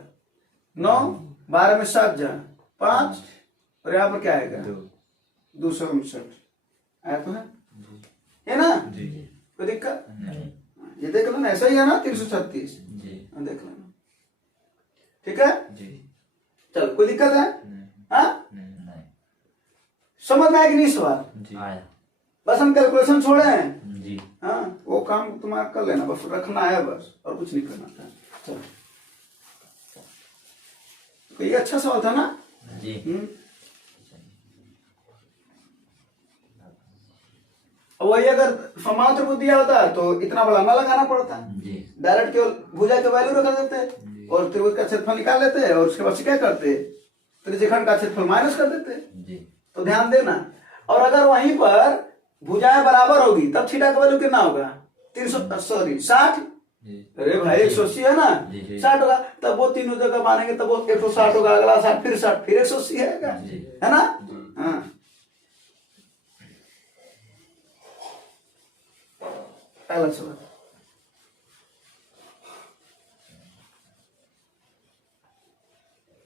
9, 12 में 7 जा 5 और यहाँ पर क्या आएगा 259 आया तो है ना। जी। कोई दिक्कत नहीं ये देख लेना, ऐसा ही है ना 336 जी देख लेना, ठीक है। जी। चल कोई दिक्कत है हाँ नहीं समझ में आया कि नहीं सवाल, जी। आया बस हम कैलकुलेशन छोड़े हैं। जी हाँ वो काम तुम्हारा कर लेना, बस रखना है बस और कुछ नहीं करना था। चलो तो ये अच्छा सवाल था ना। जी। और वही अगर समांतर को दिया होता तो इतना बड़ा ना लगाना पड़ता, जी। डायरेक्ट केवल भुजा के वैल्यू रख देते और त्रिभुज का क्षेत्रफल निकाल लेते और उसके बाद से क्या करते, त्रिज्यखंड का क्षेत्रफल माइनस कर देते। जी। तो ध्यान देना। और अगर वहीं पर भुजाएं बराबर होगी तब थीटा का वैल्यू कितना होगा, 60। अरे भाई 180 है ना, 60 होगा। तब वो तीनों जगह मानेंगे तब वो 160 होगा, अगला 60 फिर 60 फिर 180 है ना। हाँ पहला सवाल।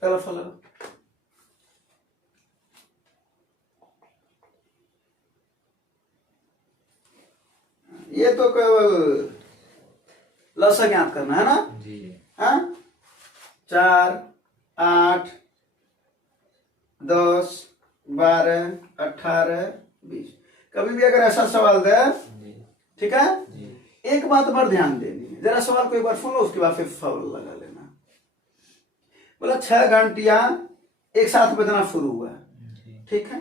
पहला फल ये तो केवल लसा ज्ञात करना है ना। जी। हाँ 4, 8, 10, 12, 18, 20। कभी भी अगर ऐसा सवाल दे, ठीक है, एक बात पर ध्यान देनी है, जरा सवाल को एक बार सुनो उसके बाद फिर फॉर्मूला लगा लेना। बोला 6 घंटियां एक साथ बजना शुरू हुआ, ठीक है,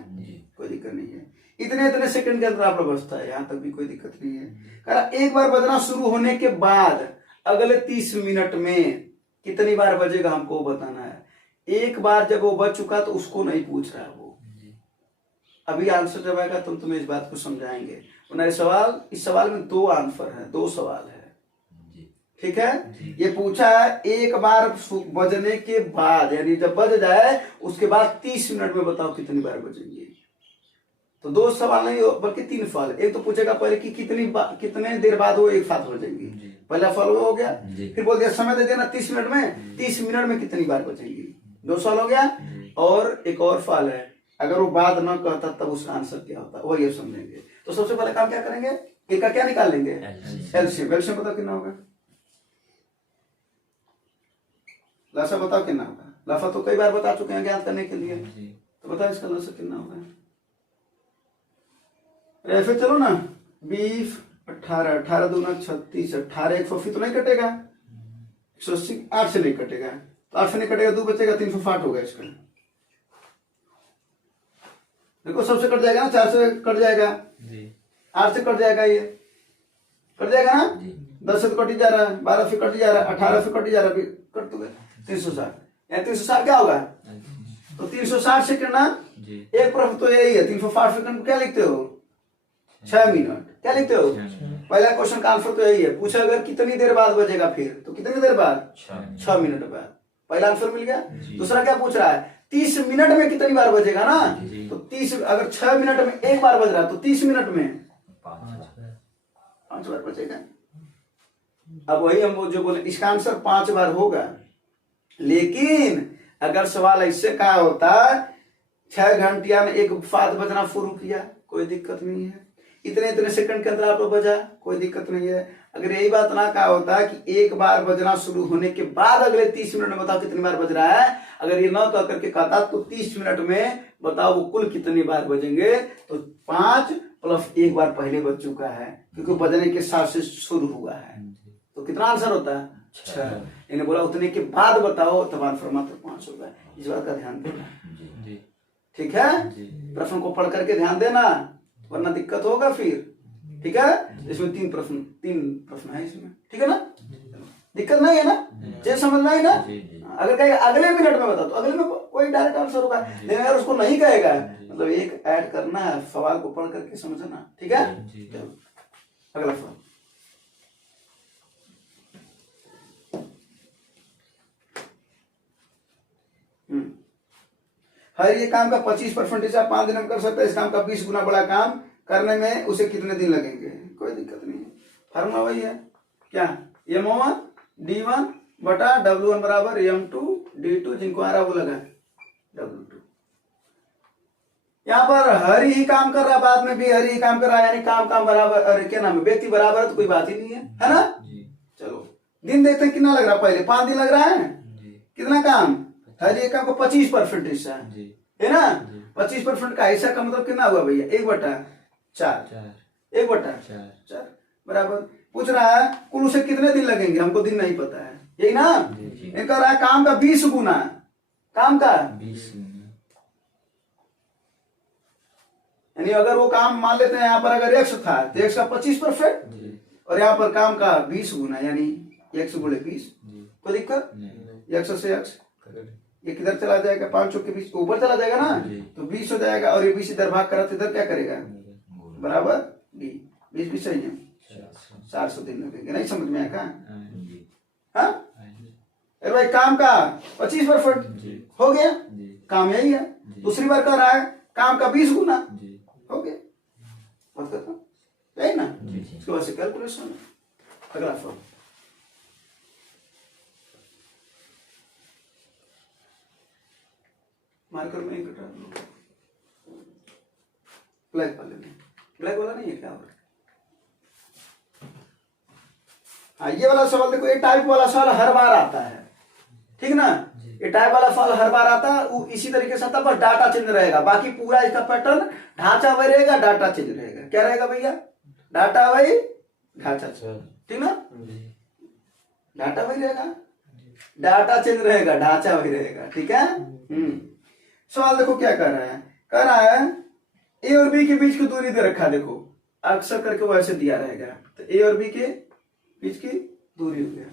कोई दिक्कत नहीं है, इतने सेकंड के अंदर आपका बजता है, यहां तक भी कोई दिक्कत नहीं है। कहा एक बार बजना शुरू होने के बाद अगले 30 मिनट में कितनी बार बजेगा हमको बताना है। एक बार जब वो बज चुका तो उसको नहीं पूछ रहा है वो, अभी आंसर जब आएगा तुम तुम्हें इस बात को समझाएंगे। सवाल, इस सवाल में 2 आंसर है, 2 सवाल है, ठीक है। ये पूछा है एक बार बजने के बाद, यानी जब बज जाए उसके बाद 30 मिनट में बताओ कितनी बार बजेंगे। तो 2 सवाल नहीं बल्कि 3 सवाल। एक तो पूछेगा पहले कि कितने देर बाद वो एक साथ बजेंगे, पहला सवाल हो गया। फिर बोल दिया समय दे देना 30 मिनट में, 30 मिनट में कितनी बार बजेंगी, 2 सवाल हो गया। और एक और सवाल है, अगर वो बात न कहता तब उसका आंसर क्या होता, वो ये समझेंगे। तो सबसे पहले काम क्या करेंगे, इनका क्या निकाल लेंगे, एलसीएम। एलसीएम बताओ कितना होगा, लसा बताओ कितना होगा। लसा तो कई बार बता चुके हैं ज्ञात करने के लिए, तो बताओ इसका लसा कितना होगा। फिर चलो ना 20, 18, 18 दूना 36, 18 180 तो नहीं कटेगा, 180 8 से नहीं कटेगा, तो 8 से नहीं कटेगा, 2 बचेगा, 360 होगा इसका। देखो सबसे कट जाएगा ना, 4 से कट जाएगा, 8 से कट जाएगा, ये कट जाएगा ना, 10 से तो कट ही जा रहा है, 12 से कट ही जा रहा है, 18 से कट ही जा रहा है, कट तो गया 360। या 360 क्या होगा, तो 360 सेकंड ना, एक प्रश्न तो यही है। 360 सेकंड क्या लिखते हो, 6 मिनट, क्या लिखते हो। पहला क्वेश्चन का आंसर तो यही है, पूछा अगर कितनी देर बाद बजेगा, फिर तो कितनी देर बाद, 6 मिनट बाद, पहला आंसर मिल गया। दूसरा क्या पूछ रहा है, 30 मिनट में कितनी बार बजेगा ना, तो 30 अगर 6 मिनट में एक बार बज रहा है तो 30 मिनट में 5 बार बजेगा। अब वही हम जो बोले इसका आंसर 5 बार होगा, लेकिन अगर सवाल ऐसे कहा होता 6 घंटिया ने एक साथ बजना शुरू किया, कोई दिक्कत नहीं है, इतने सेकंड के अंदर आप बजा, कोई दिक्कत नहीं है। अगर यही बात ना कहा होता कि एक बार बजना शुरू होने के बाद अगले 30 मिनट में बताओ कितनी बार बज रहा है, अगर ये ना कह करके कहता तो 30 मिनट में बताओ वो कुल कितनी बार बजेंगे, तो 5 प्लस 1 बार पहले बज चुका है, क्योंकि बजने के साथ से शुरू हुआ है, तो कितना आंसर होता है 6। इन्हें बोला उतने के बाद बताओ, तब आंसर मात्र 5 होगा। इस बात का ध्यान देना, ठीक है। प्रश्न को पढ़ करके ध्यान देना, वरना दिक्कत होगा फिर, ठीक है। इसमें 3 प्रश्न है इसमें, ठीक है ना, दिक्कत नहीं है ना, जे समझना है ना। अगर कहेगा अगले मिनट में बता तो अगले में कोई डायरेक्ट आंसर होगा, लेकिन अगर उसको नहीं कहेगा मतलब एक ऐड करना है, सवाल को पढ़ करके समझना, ठीक है। चलो अगला सवाल, हर ये काम का 25% आप 5 दिन में कर सकते हैं, इस काम का 20 गुना बड़ा काम करने में उसे कितने दिन लगेंगे, कोई दिक्कत नहीं है। फार्मूला वही है, क्या, M1 D1 बटा W1 बराबर M2 D2, जिनको आ रहा वो लगा W2। यहाँ पर हरि ही काम कर रहा, बाद में भी हरि ही काम कर रहा है, यानी काम बराबर, अरे क्या नाम है, व्यक्ति बराबर है तो कोई बात ही नहीं है ना। चलो दिन देखते हैं कितना लग रहा है, पहले 5 दिन लग रहा है, कितना काम, हरि काम को 25% हिस्सा है ना। 25% का हिस्सा का मतलब कितना हुआ भैया, 1/4, 1/4 बराबर। पूछ रहा है कुल उसे कितने दिन लगेंगे, हमको दिन नहीं पता है, यही ना। इनका रहा काम का 20 गुना, काम का, 20 यानी अगर वो काम मान लेते हैं यहाँ पर अगर x था तो x का 25% जी और यहाँ पर काम का 20 गुना यानी x गुणे 20। जी कोई दिक्कत, नहीं x से x ये किधर चला जाएगा, 5 के बीच ऊपर चला जाएगा ना, जी। तो 20 हो जाएगा और ये 20 इधर भाग करा तो इधर क्या करेगा बराबर 20 भी सही है, 403 लगेंगे। नहीं समझ में आया क्या? जी हाँ अरे भाई काम का 25% जी हो गया, जी काम यही है। दूसरी बार कर रहा है काम का 20 गुना जी हो गया, बात करता हूँ यही ना। जी जी इसके बाद से कैलकुलेशन अगला फॉर्म मार्कर में कटा ब्लैक वाले में, ब्लैक वाला नहीं है क्या? और हाँ ये वाला सवाल देखो, ये टाइप वाला सवाल हर बार आता है, ठीक ना। ये टाइप वाला सवाल हर बार आता है, इसी तरीके से आता, बस डाटा चेंज रहेगा, बाकी पूरा इसका पैटर्न ढांचा वही रहेगा, डाटा चेंज रहेगा। क्या रहेगा भैया? डाटा वही ढांचा चेंज, ठीक ना। डाटा वही रहेगा, डाटा चेंज रहेगा, ढांचा वही रहेगा, ठीक है। सवाल देखो क्या कर रहा है, कह रहा है ए और बी के बीच की दूरी दे रखा, देखो अक्सर करके वैसे दिया रहेगा, तो ए और बी के बीच की दूरी हो गया,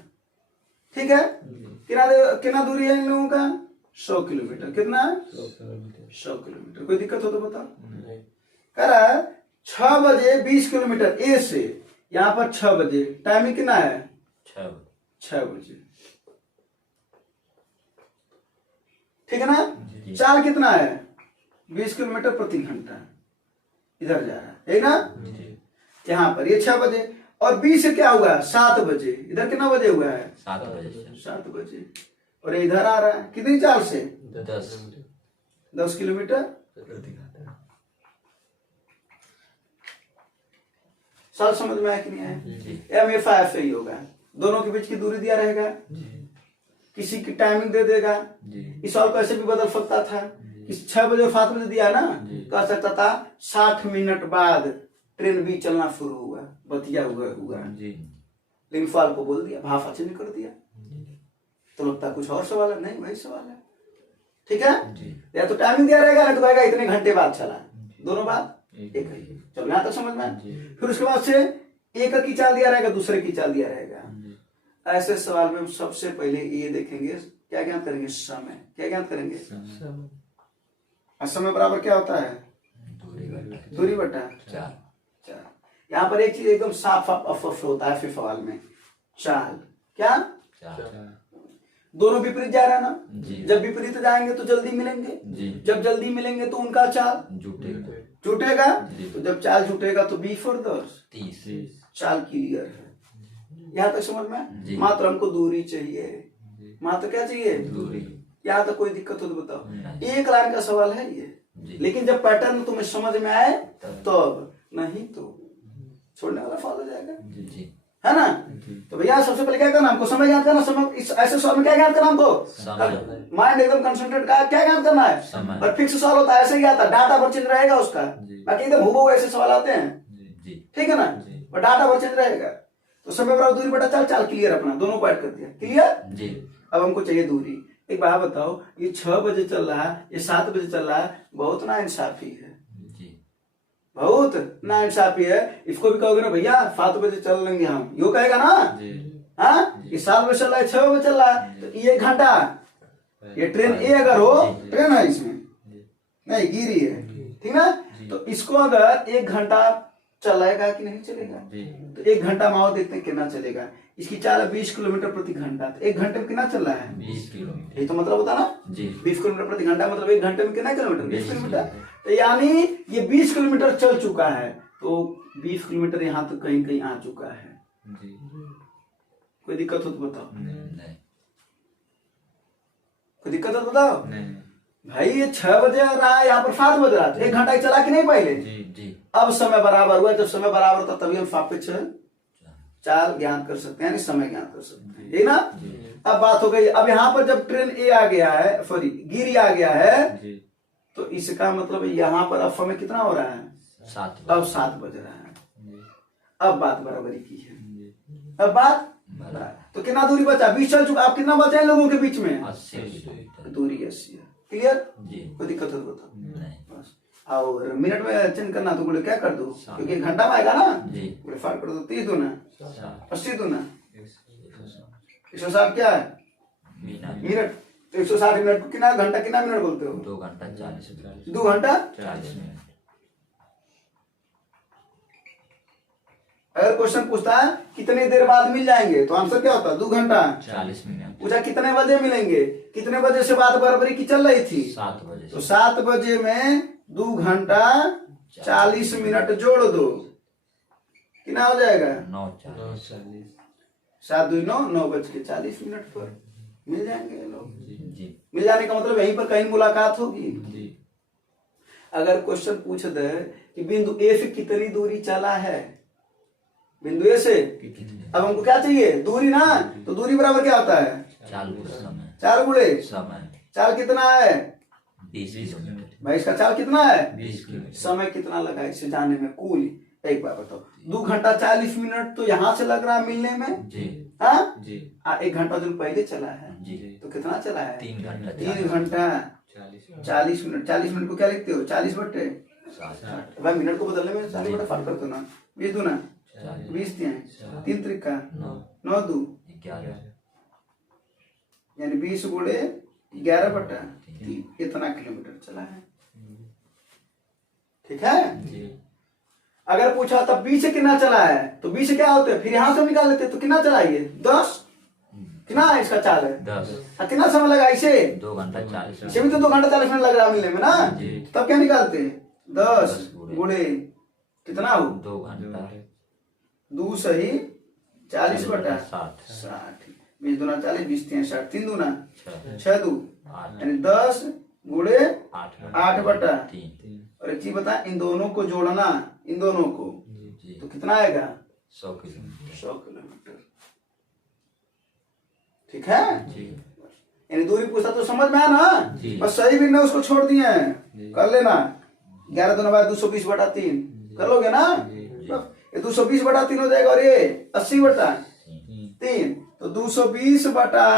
ठीक है। कितना दूरी है इन लोगों का? 100 किलोमीटर। कितना? 100 किलोमीटर। कोई दिक्कत हो तो बताओ। कह रहा है 6 बजे 20 किलोमीटर ए से यहाँ पर 6 बजे, टाइमिंग कितना है? 6 बजे, ठीक है ना। चाल कितना है? 20 किलोमीटर प्रति घंटा इधर जा रहा है ना। यहाँ पर ये 6 बजे और 20 से क्या हुआ? 7 बजे। इधर कितना बजे हुआ है? 7 बजे 7 बजे। और ये इधर आ रहा है कितनी चाल से? 10 किलोमीटर। साल समझ में आया कि नहीं आया? एम एफ एफ ही होगा, दोनों के बीच की दूरी दिया रहेगा, किसी की टाइमिंग दे देगा। इस सवाल को ऐसे भी बदल सकता था, इस 6 बजे और 7 बजे दिया ना, कह सकता था 60 मिनट बाद ट्रेन भी चलना शुरू हुआ, बतिया हुआ लेकिन सवाल को बोल दिया, भाषा चेंज कर दिया, तो लगता कुछ और सवाल है, नहीं वही सवाल है, ठीक है। या तो टाइमिंग दिया रहेगा, नहीं तो कहेगा इतने घंटे बाद चला, दोनों बात एक है। चलो यहाँ तक समझ में। फिर उसके बाद से एक की चाल दिया रहेगा, दूसरे की चाल दिया रहेगा। ऐसे सवाल में हम सबसे पहले ये देखेंगे, क्या ज्ञात करेंगे? समय। क्या ज्ञात करेंगे? समय बराबर क्या होता है? दूरी बटा चाल। यहाँ पर एक चीज एकदम साफ होता है फिर सवाल में, चाल। क्या? दोनों विपरीत जा रहा है ना, जब विपरीत जाएंगे तो जल्दी मिलेंगे, जब जल्दी मिलेंगे तो उनका चाल जुटेगा, तो जब चाल जुटेगा तो 20 और 10 30 चाल क्लियर है। यहाँ तक समझ में? मात्र हमको दूरी चाहिए, मात्र क्या चाहिए? दूरी। यहाँ तक कोई दिक्कत हो तो बताओ। एक लाइन का सवाल है ये, लेकिन जब पैटर्न तुम्हें समझ में आए तब, नहीं तो छोड़ने वाला फॉलो हो जाएगा, है ना। तो भैया सबसे पहले क्या करना हमको? समय ज्ञात करना। समय इस ऐसे सवाल में क्या ज्ञात करना हमको? माइंड एकदम कंसंट्रेट का क्या ज्ञात करना है। और फिक्स सवाल होता है, ऐसे ही आता है, डाटा पर चेंज रहेगा उसका, बाकी एकदम हुबहू ऐसे सवाल आते हैं, ठीक है ना, और डाटा पर चेंज रहेगा। तो समय बराबर दूरी बटा चाल, चाल क्लियर, अपना दोनों को ऐड कर दिया, क्लियर। अब हमको चाहिए दूरी। एक बात बताओ, ये 6 बजे चल रहा है, ये 7 बजे चल रहा है, बहुत ना इंसाफी है, बहुत ना इंसाफी है। इसको भी कहोगे ना भैया 7 बजे चल लेंगे हम, यो कहेगा ना, हाँ ये 7 बजे चल रहा है, 6 बजे चल रहा है, तो ये घंटा, ये ट्रेन ए अगर हो, ट्रेन है इसमें नहीं गिरी है, ठीक ना। तो इसको अगर 1 घंटा चलेगा कि नहीं चलेगा, तो 1 घंटा में आओ देखते हैं कितना चलेगा। इसकी चाल है 20 किलोमीटर प्रति घंटा, तो 1 घंटे में कितना चल रहा है? 20 किलोमीटर। ये तो मतलब होता ना 20 किलोमीटर प्रति घंटा, मतलब 1 घंटे में कितना किलोमीटर? 20 किलोमीटर। तो यानी ये 20 किलोमीटर चल चुका है, तो 20 किलोमीटर यहाँ तो कहीं कहीं आ चुका है। कोई दिक्कत हो तो बताओ। कोई दिक्कत हो तो बताओ। भाई ये 6 बजे आ रहा है, यहाँ पर 7 बज रहा है, 1 घंटा चला कि नहीं पहले? अब समय बराबर हुआ, जब समय बराबर था तभी हम सापेक्ष चाल ज्ञात कर सकते हैं, यानी समय ज्ञात कर सकते हैं, ठीक ना। अब बात हो गई, अब यहाँ पर जब ट्रेन ए आ गया है, सॉरी गिरी आ गया है, तो इसका मतलब यहाँ पर अब समय कितना हो रहा है? 7 अब 7 बज रहा है। अब बात बराबरी की है, अब बात भरा तो कितना दूरी बचा? 20 चल चुका। आप कितना बचा है लोगों के बीच में? 80 किलोमीटर। दूरी 80 है। क्लियर? जी कोई दिक्कत हो तो बताओ। नहीं बस। और मिनट में चेंज करना तो बोले क्या कर दो, क्योंकि घंटा में आएगा ना। जी बोले फाड़ कर दो, 30 दो ना, 60 80 दो ना, 160 क्या है मिनट मिनट। तो 160 मिनट को कितना घंटा, कितना मिनट बोलते हो? 2 घंटा 40 मिनट। 2 घंटा 40 मिनट। अगर क्वेश्चन पूछता है कितनी देर बाद मिल जाएंगे, तो आंसर क्या होता है? 2 घंटा। 40 मिनट। पूछा कितने बजे मिलेंगे, कितने बजे से बात बराबरी की चल रही थी? 7 बजे तो 7 बजे में 2 घंटा 40 मिनट जोड़ दो, कितना हो जाएगा? 9:40। 7 2 9, 9 बज के 40 मिनट पर मिल जाएंगे ये लोग। जी मिल जाने का मतलब यहीं पर कहीं मुलाकात होगी। जी अगर क्वेश्चन पूछ दे कि बिंदु ए से कितनी दूरी चला है, बिंदु ए से, अब हमको क्या चाहिए? दूरी ना। तो दूरी बराबर क्या होता है? चाल को समय 4 गुणे समय चाल कितना है 20 किलोमीटर। भाई? इसका चाल कितना है? 20 किलोमीटर। समय कितना लगा इसे जाने में कुल? एक बार बताओ। 2 घंटा 40 मिनट तो यहाँ से लग रहा है मिलने में। जी हाँ, जी 1 घंटा जो पहले चला है, जी तो कितना चला है? 3 घंटा 3 घंटा 40 मिनट। 40 मिनट को क्या लिखते हो? 40 बटे 60। भाई मिनट को बदलने में 40 बटे 5 कर दो ना। 20 दो ना, 20 दिए, 3 त्रिका 9 2, 11। यानी 20 गुणे 11 बटा 3, इतना किलोमीटर चला है। ठीक है। जी अगर पूछा तब 20 से कितना चला है, तो 20 से क्या होते हैं, फिर यहां से निकाल लेते, तो कितना चला ये? 10। कितना है इसका चाल है? 10। कितना समय लगा इसे? 2 घंटा 40 इसे भी तो 2 घंटा 40 मिनट लग रहा है मिलने में ना। जी। तब क्या निकालते हैं? 10 गुणे कितना हो? 2 घंटा 2 सही 40 बटा 60। 60। 20 दूना 40, 20 3 60, 3 दूना 6 6 दू, 8 यानी 10 गुणे 8 8 बटा 3। और एक चीज बता, इन दोनों को जोड़ना, इन दोनों को, जी तो कितना आएगा? 100 किलोमीटर। 100 किलोमीटर। ठीक है। जी यानी दूरी पूछता तो समझ में आया ना। जी। बस सही भी नहीं उसको छोड़ दिए हैं, कर लेना। 11 दूना 220 बटा 3 कर लोगे ना। ये 220 बटा 3 हो जाएगा, और ये 80 बटा 3, तो 220 बटा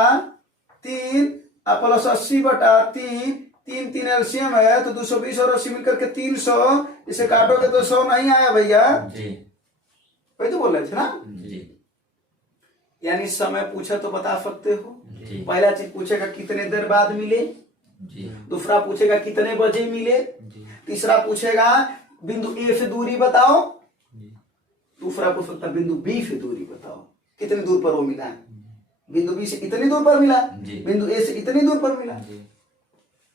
3 प्लस 80 बटा 3, 3 3 एलसीएम है, तो 220 और 80 मिलकर के 300। इसे काटोगे तो 100 नहीं आया भैया। जी वही तो बोल रहे थे ना। जी यानी समय पूछे तो बता सकते हो। जी पहला चीज पूछेगा कितने देर बाद मिले, जी दूसरा पूछेगा कितने बजे मिले, जी तीसरा पूछेगा बिंदु ए से दूरी बताओ, दूसरा पूछ सकता बिंदु बी से दूरी बताओ, कितनी दूर पर वो मिला है। बिंदु बी से इतनी दूर पर मिला, जी। बिंदु ए से इतनी दूर पर मिला। जी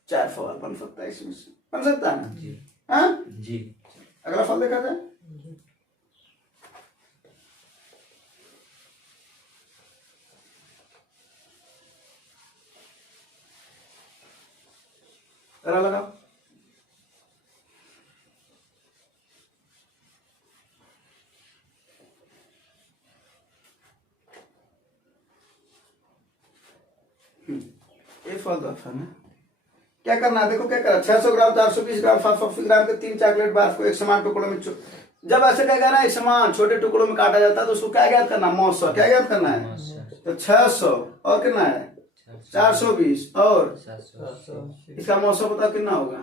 4 सवाल बन सकता है इसमें से, बन सकता है ना। जी हाँ, जी अगला सवाल देखा जाए। जरा लगाओ। ये फल तो ऑप्शन है। क्या करना है देखो, क्या करना, 600 ग्राम 420 ग्राम 780 ग्राम के 3 चॉकलेट बार को एक समान टुकड़ों में जब ऐसे क्या करना है, समान छोटे टुकड़ों में काटा जाता है, तो उसको क्या ज्ञात करना? मौसा। क्या ज्ञात करना है? तो 600 और कितना है 420 और इसका मौसा बताओ कितना होगा,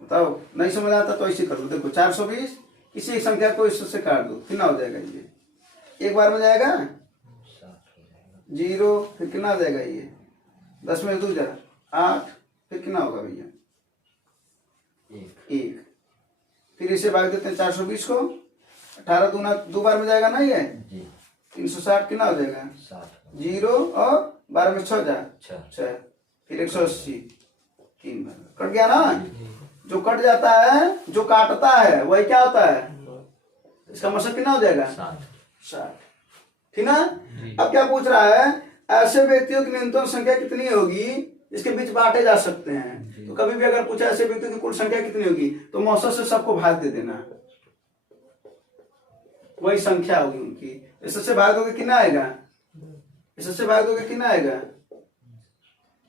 बताओ। नहीं समझ आता तो ऐसे कर लो। देखो 420 किसी एक संख्या को इससे काट दो, कितना हो जाएगा ये? एक बार में जाएगा 0, फिर कितना आ जाएगा ये 10 में 2 जा 8, फिर कितना होगा भैया 1। फिर इसे भाग देते हैं 420 को, 18 दूना 2 बार में जाएगा ना ये जी 360, कितना हो जाएगा 60 0 और 12 में 6 जा 6 फिर 180, 3 बार कट गया ना। जो कट जाता है, जो काटता है वही क्या होता है, इसका मतलब कितना हो जाएगा 60। ठीक ना। अब क्या पूछ रहा है, ऐसे व्यक्तियों की न्यूनतम संख्या कितनी होगी इसके बीच बांटे जा सकते हैं। तो कभी भी अगर पूछा ऐसे व्यक्तियों की कुल संख्या कितनी होगी, तो मौसम से सबको भाग दे देना, वही संख्या होगी उनकी। इससे भाग दोगे कितना आएगा, इससे भाग दोगे कितना आएगा,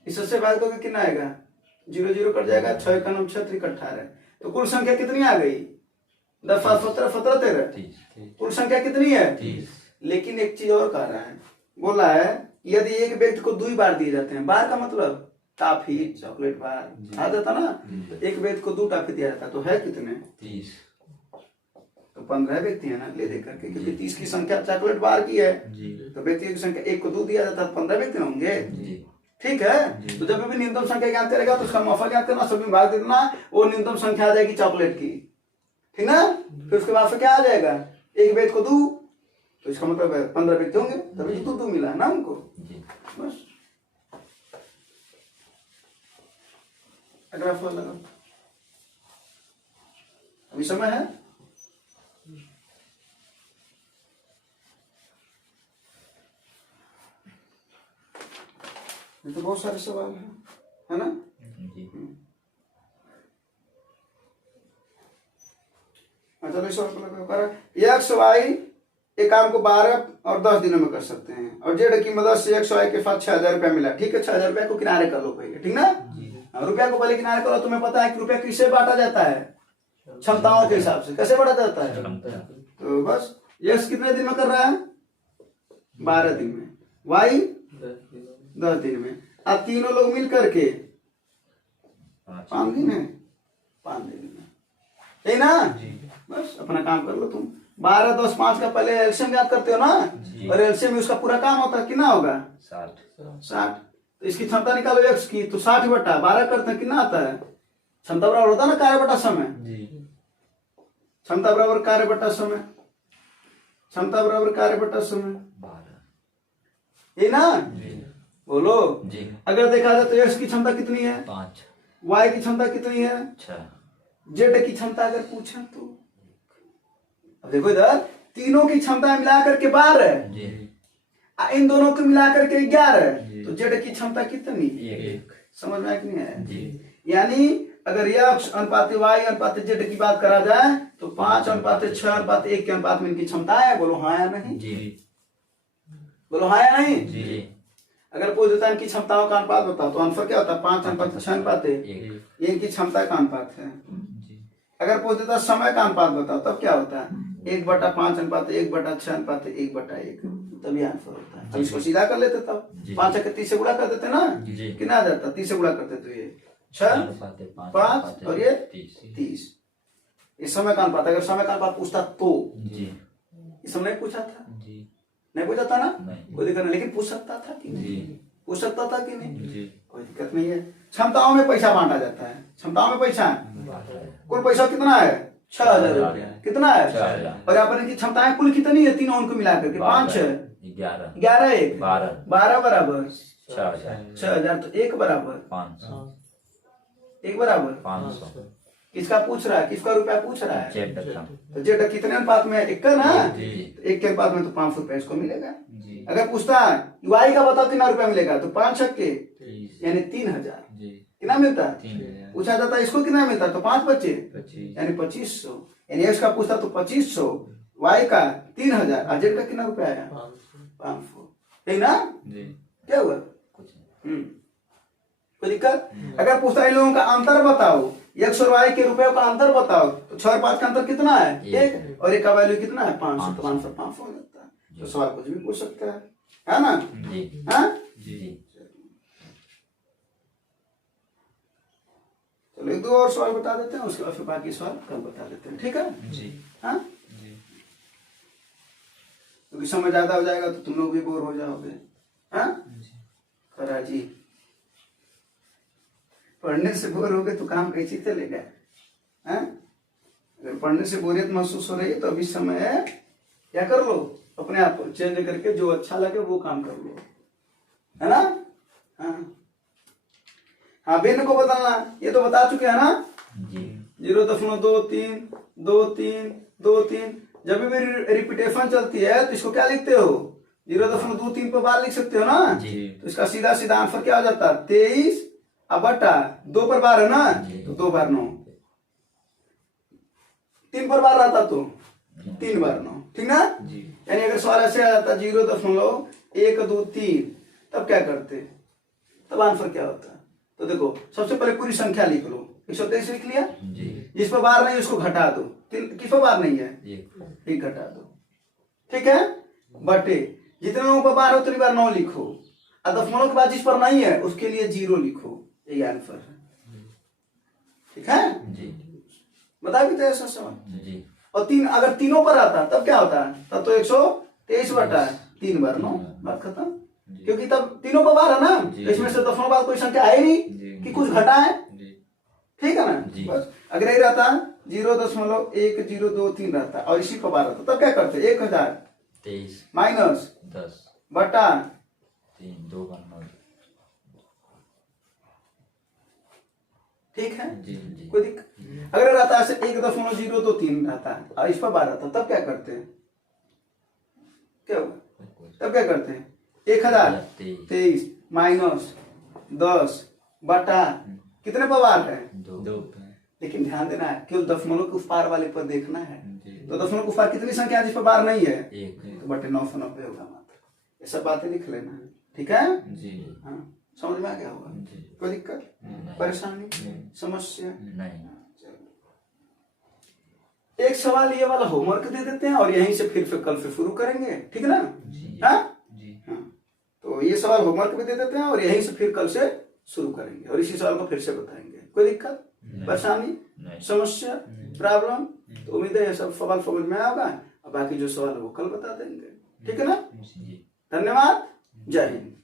इससे भाग दोगे कितना आएगा, 0 0 कट जाएगा, 6 का 9 6 3 18, तो कुल संख्या कितनी आ गई 10 5 17 17 13 30 कुल संख्या कितनी है? 30 लेकिन एक चीज और कह रहा है, बोला है यदि एक व्यक्ति को 2 बार दिए जाते हैं, बार का मतलब टॉफी चॉकलेट बार आ जाता ना, तो एक व्यक्ति को 2 टॉफी दिया जाता है, तो है कितने? 30 तो 15 व्यक्ति है ना ले दे करके, क्योंकि 30 की संख्या चॉकलेट बार की है, जी तो व्यक्ति की संख्या एक को 2 दिया जाता है, 15 व्यक्ति होंगे। जी ठीक है, तो जब भी न्यूनतम संख्या ज्ञात करेगा तो उसका माफा ज्ञात करना, सभी भाग दे देना, वो न्यूनतम संख्या आ जाएगी चॉकलेट की, ठीक ना। फिर उसके बाद से क्या आ जाएगा, एक व्यक्ति को 2, तो इसका मतलब 15 व्यक्ति होंगे, तभी तो 2 मिला है ना हमको। जी बस अगला फल लगा, अभी समय है। ये तो बहुत सारे सवाल है ना। जी चलो इस एक्स वाई एक काम को 12 और 10 दिनों में कर सकते हैं, और जेड की मदद से एक्स वाई के साथ 6000 रुपया मिला। ठीक है, 6000 रुपया को किनारे कर लो पहले, ठीक ना। रुपया को पहले किनारे करो। तुम्हें पता है कि रुपया किससे बांटा जाता है? क्षमताओं के हिसाब से। कैसे बांटा जाता है? तो बस एक्स कितने दिन में कर रहा है? 12 दिन में। वाई 10 दिन में। अब तीनों लोग मिल करके 5 दिन है, 5 दिन में, ठीक ना। बस अपना काम कर लो तुम। 12 10 5 का पहले एलसीएम याद करते हो ना, और एलसीएम में उसका पूरा काम होता है, कितना होगा? 60। तो इसकी क्षमता निकालो एक्स की, तो 60 बटा 12 करते हैं, कितना आता है? क्षमता बराबर होता है ना कार्य बटा समय। क्षमता बराबर कार्य बटा समय, क्षमता बराबर कार्य बटा समय, ये ना। बोलो जी। अगर देखा जाए तो एक्स की क्षमता कितनी है? 5। वाई की क्षमता कितनी है? 6। जेड की क्षमता अगर पूछे तो, अब देखो इधर तीनों की क्षमता मिलाकर के 12 है, जी इन दोनों को मिलाकर के 11, जी। तो जेड की क्षमता कितनी? 1। समझ में आया कि नहीं आया? जी। यानी अगर एक्स अनुपात वाई अनुपात जेड की बात करा जाए तो 5 अनुपात 6 अनुपात 1 के अनुपात में इनकी क्षमता है। बोलो हाँ या नहीं? जी। बोलो हाँ या नहीं? जी। अगर पूछ देता है इनकी क्षमताओं का अनुपात बताओ, तो आंसर क्या होता है? 5 अनुपात 6 अनुपात 1, ये इनकी क्षमता का अनुपात है। अगर पूछ देता समय का अनुपात बताओ, तब क्या होता है? 1/5 अनुपात 1/6 अनुपात 1/1, तभी आंसर होता है। अब इसको सीधा कर लेते, तब 5 के 30 से गुणा कर देते ना, कितना आ जाता? 30 से गुणा करते तो ये 6 5 और ये 30। इस समय का अनुपात, अगर समय का अनुपात पूछता तो, इस समय नहीं पूछा था, नहीं पूछा था ना, कोई दिक्कत नहीं, लेकिन पूछ सकता था कि नहीं? पूछ सकता था कि नहीं? कोई दिक्कत नहीं है। क्षमताओं में पैसा बांटा जाता है, क्षमताओं में पैसा कुल पैसा कितना है? 6000 रुपया। कितना है? 6000। और यहाँ पर इनकी क्षमताएं कुल कितनी है? तीनों उनको मिलाकर के 5 है, 11 1 12 बराबर 6000, तो 1 बराबर 500। 1 बराबर 500। किसका पूछ रहा है? किसका रुपया पूछ रहा है? जेड का। तो जेड कितने अनुपात में? 1 का ना, जी। तो 1 के अनुपात में, तो 500 रुपया इसको मिलेगा। जी। अगर पूछता है वाई का बताओ कितना रुपया मिलेगा, तो 5 छक्के 30। यानी 3000, जी। कितना मिलता है? 3000। पूछा जाता है इसको कितना मिलता है, तो 5 बचे 25। यानी 2500, यानी एक्स का पूछता तो 2500, वाई का 3000, और जेड का कितना रुपया आया? 500, ठीक ना। जी। क्या हुआ? कुछ नहीं। कोई दिक्कत? अगर पूछता है इन लोगों का अंतर बताओ, एक्स और वाई के रुपयों का अंतर बताओ, तो 6 और 5 का अंतर कितना है? 1, और 1 का वैल्यू कितना है? 500, तो 500 हो जाता है। तो सवाल कुछ भी पूछ सकता है ना? जी। हाँ, जी। चलो 1 2 और सवाल बता देते हैं, उसके बाद फिर बाकी सवाल कल बता देते हैं, ठीक है? जी। हाँ, जी। क्योंकि समय ज्यादा हो जाएगा तो तुम लोग भी बोर हो जाओगे। हाँ, खरा जी, पढ़ने से बोर हो गए तो काम कैसे चलेगा? हाँ, अगर पढ़ने से बोरियत महसूस हो रही है तो अभी समय है, क्या कर लो, अपने आप को चेंज करके जो अच्छा लगे वो काम कर लो, है ना। हाँ हाँ, भिन्न को बदलना ये तो बता चुके हैं ना। जी। 0.23 2 3 2 3, जब भी रिपीटेशन चलती है तो इसको क्या लिखते हो? 0.23 पर बार लिख सकते हो ना। जी। तो इसका सीधा सीधा आंसर क्या हो जाता है? 23 अब बटा 2 पर बार है ना, तो 2 बार 9, 3 पर बार रहता तो 3 बार 9, ठीक ना। यानी अगर सवाल ऐसे आ जाता 0.123, तब क्या करते? तब आंसर क्या होता? तो देखो सबसे पहले पूरी संख्या लिख लो, 123 लिख लिया। जी। जिस पर बार नहीं उसको घटा दो, किस पर बार नहीं है, एक। एक घटा दो, ठीक है। बटे जितने लोगों पर बार हो उतनी बार 9 लिखो, और दशमलव के बाद जिस पर नहीं है उसके लिए 0 लिखो, यही आंसर है, ठीक है। जी। बता भी तो ऐसा सवाल। जी। और 3 अगर तीनों पर आता तब क्या होता है, तब तो 123 बटा 3 बार 9, बात खत्म। क्योंकि तब तीनों पर बार है ना, तो इसमें से दशमलव बाद कोई संख्या है ही नहीं कि कुछ घटा है, ठीक है ना। बस अगर यही रहता 0.1023 रहता और इसी पर बार रहता तब क्या करते, 1023 माइनस 10 बटा 3 2 बार 9। ठीक है। जी। जी। कोई दिक्कत अगर रहता ऐसे 1.023 रहता है और इस पर बार रहता तब क्या करते हैं, क्या होगा, तब क्या करते हैं 1023 माइनस 10 बटा कितने पर बार है, 2। लेकिन ध्यान देना है केवल दशमलव के उस पार वाले पर देखना है। तो दशमलव के उस पार कितनी संख्या है जिस पर बार नहीं है, एक। तो बटे 990 होगा मात्र। ये सब बातें लिख लेना है, ठीक है। जी। हाँ, समझ में आ गया होगा। जी। कोई दिक्कत, परेशानी, समस्या नहीं। एक सवाल ये वाला होमवर्क दे देते हैं और यहीं से फिर कल से शुरू करेंगे, ठीक है ना। जी। हाँ जी। हाँ, तो ये सवाल होमवर्क भी दे देते हैं और यहीं से फिर कल से शुरू करेंगे और इसी सवाल को फिर से बताएंगे। कोई दिक्कत, परेशानी, समस्या, प्रॉब्लम, तो उम्मीद है ये सब सवाल समझ में आएगा और बाकी जो सवाल है वो कल बता देंगे, ठीक है ना। जी। धन्यवाद, जय हिंद।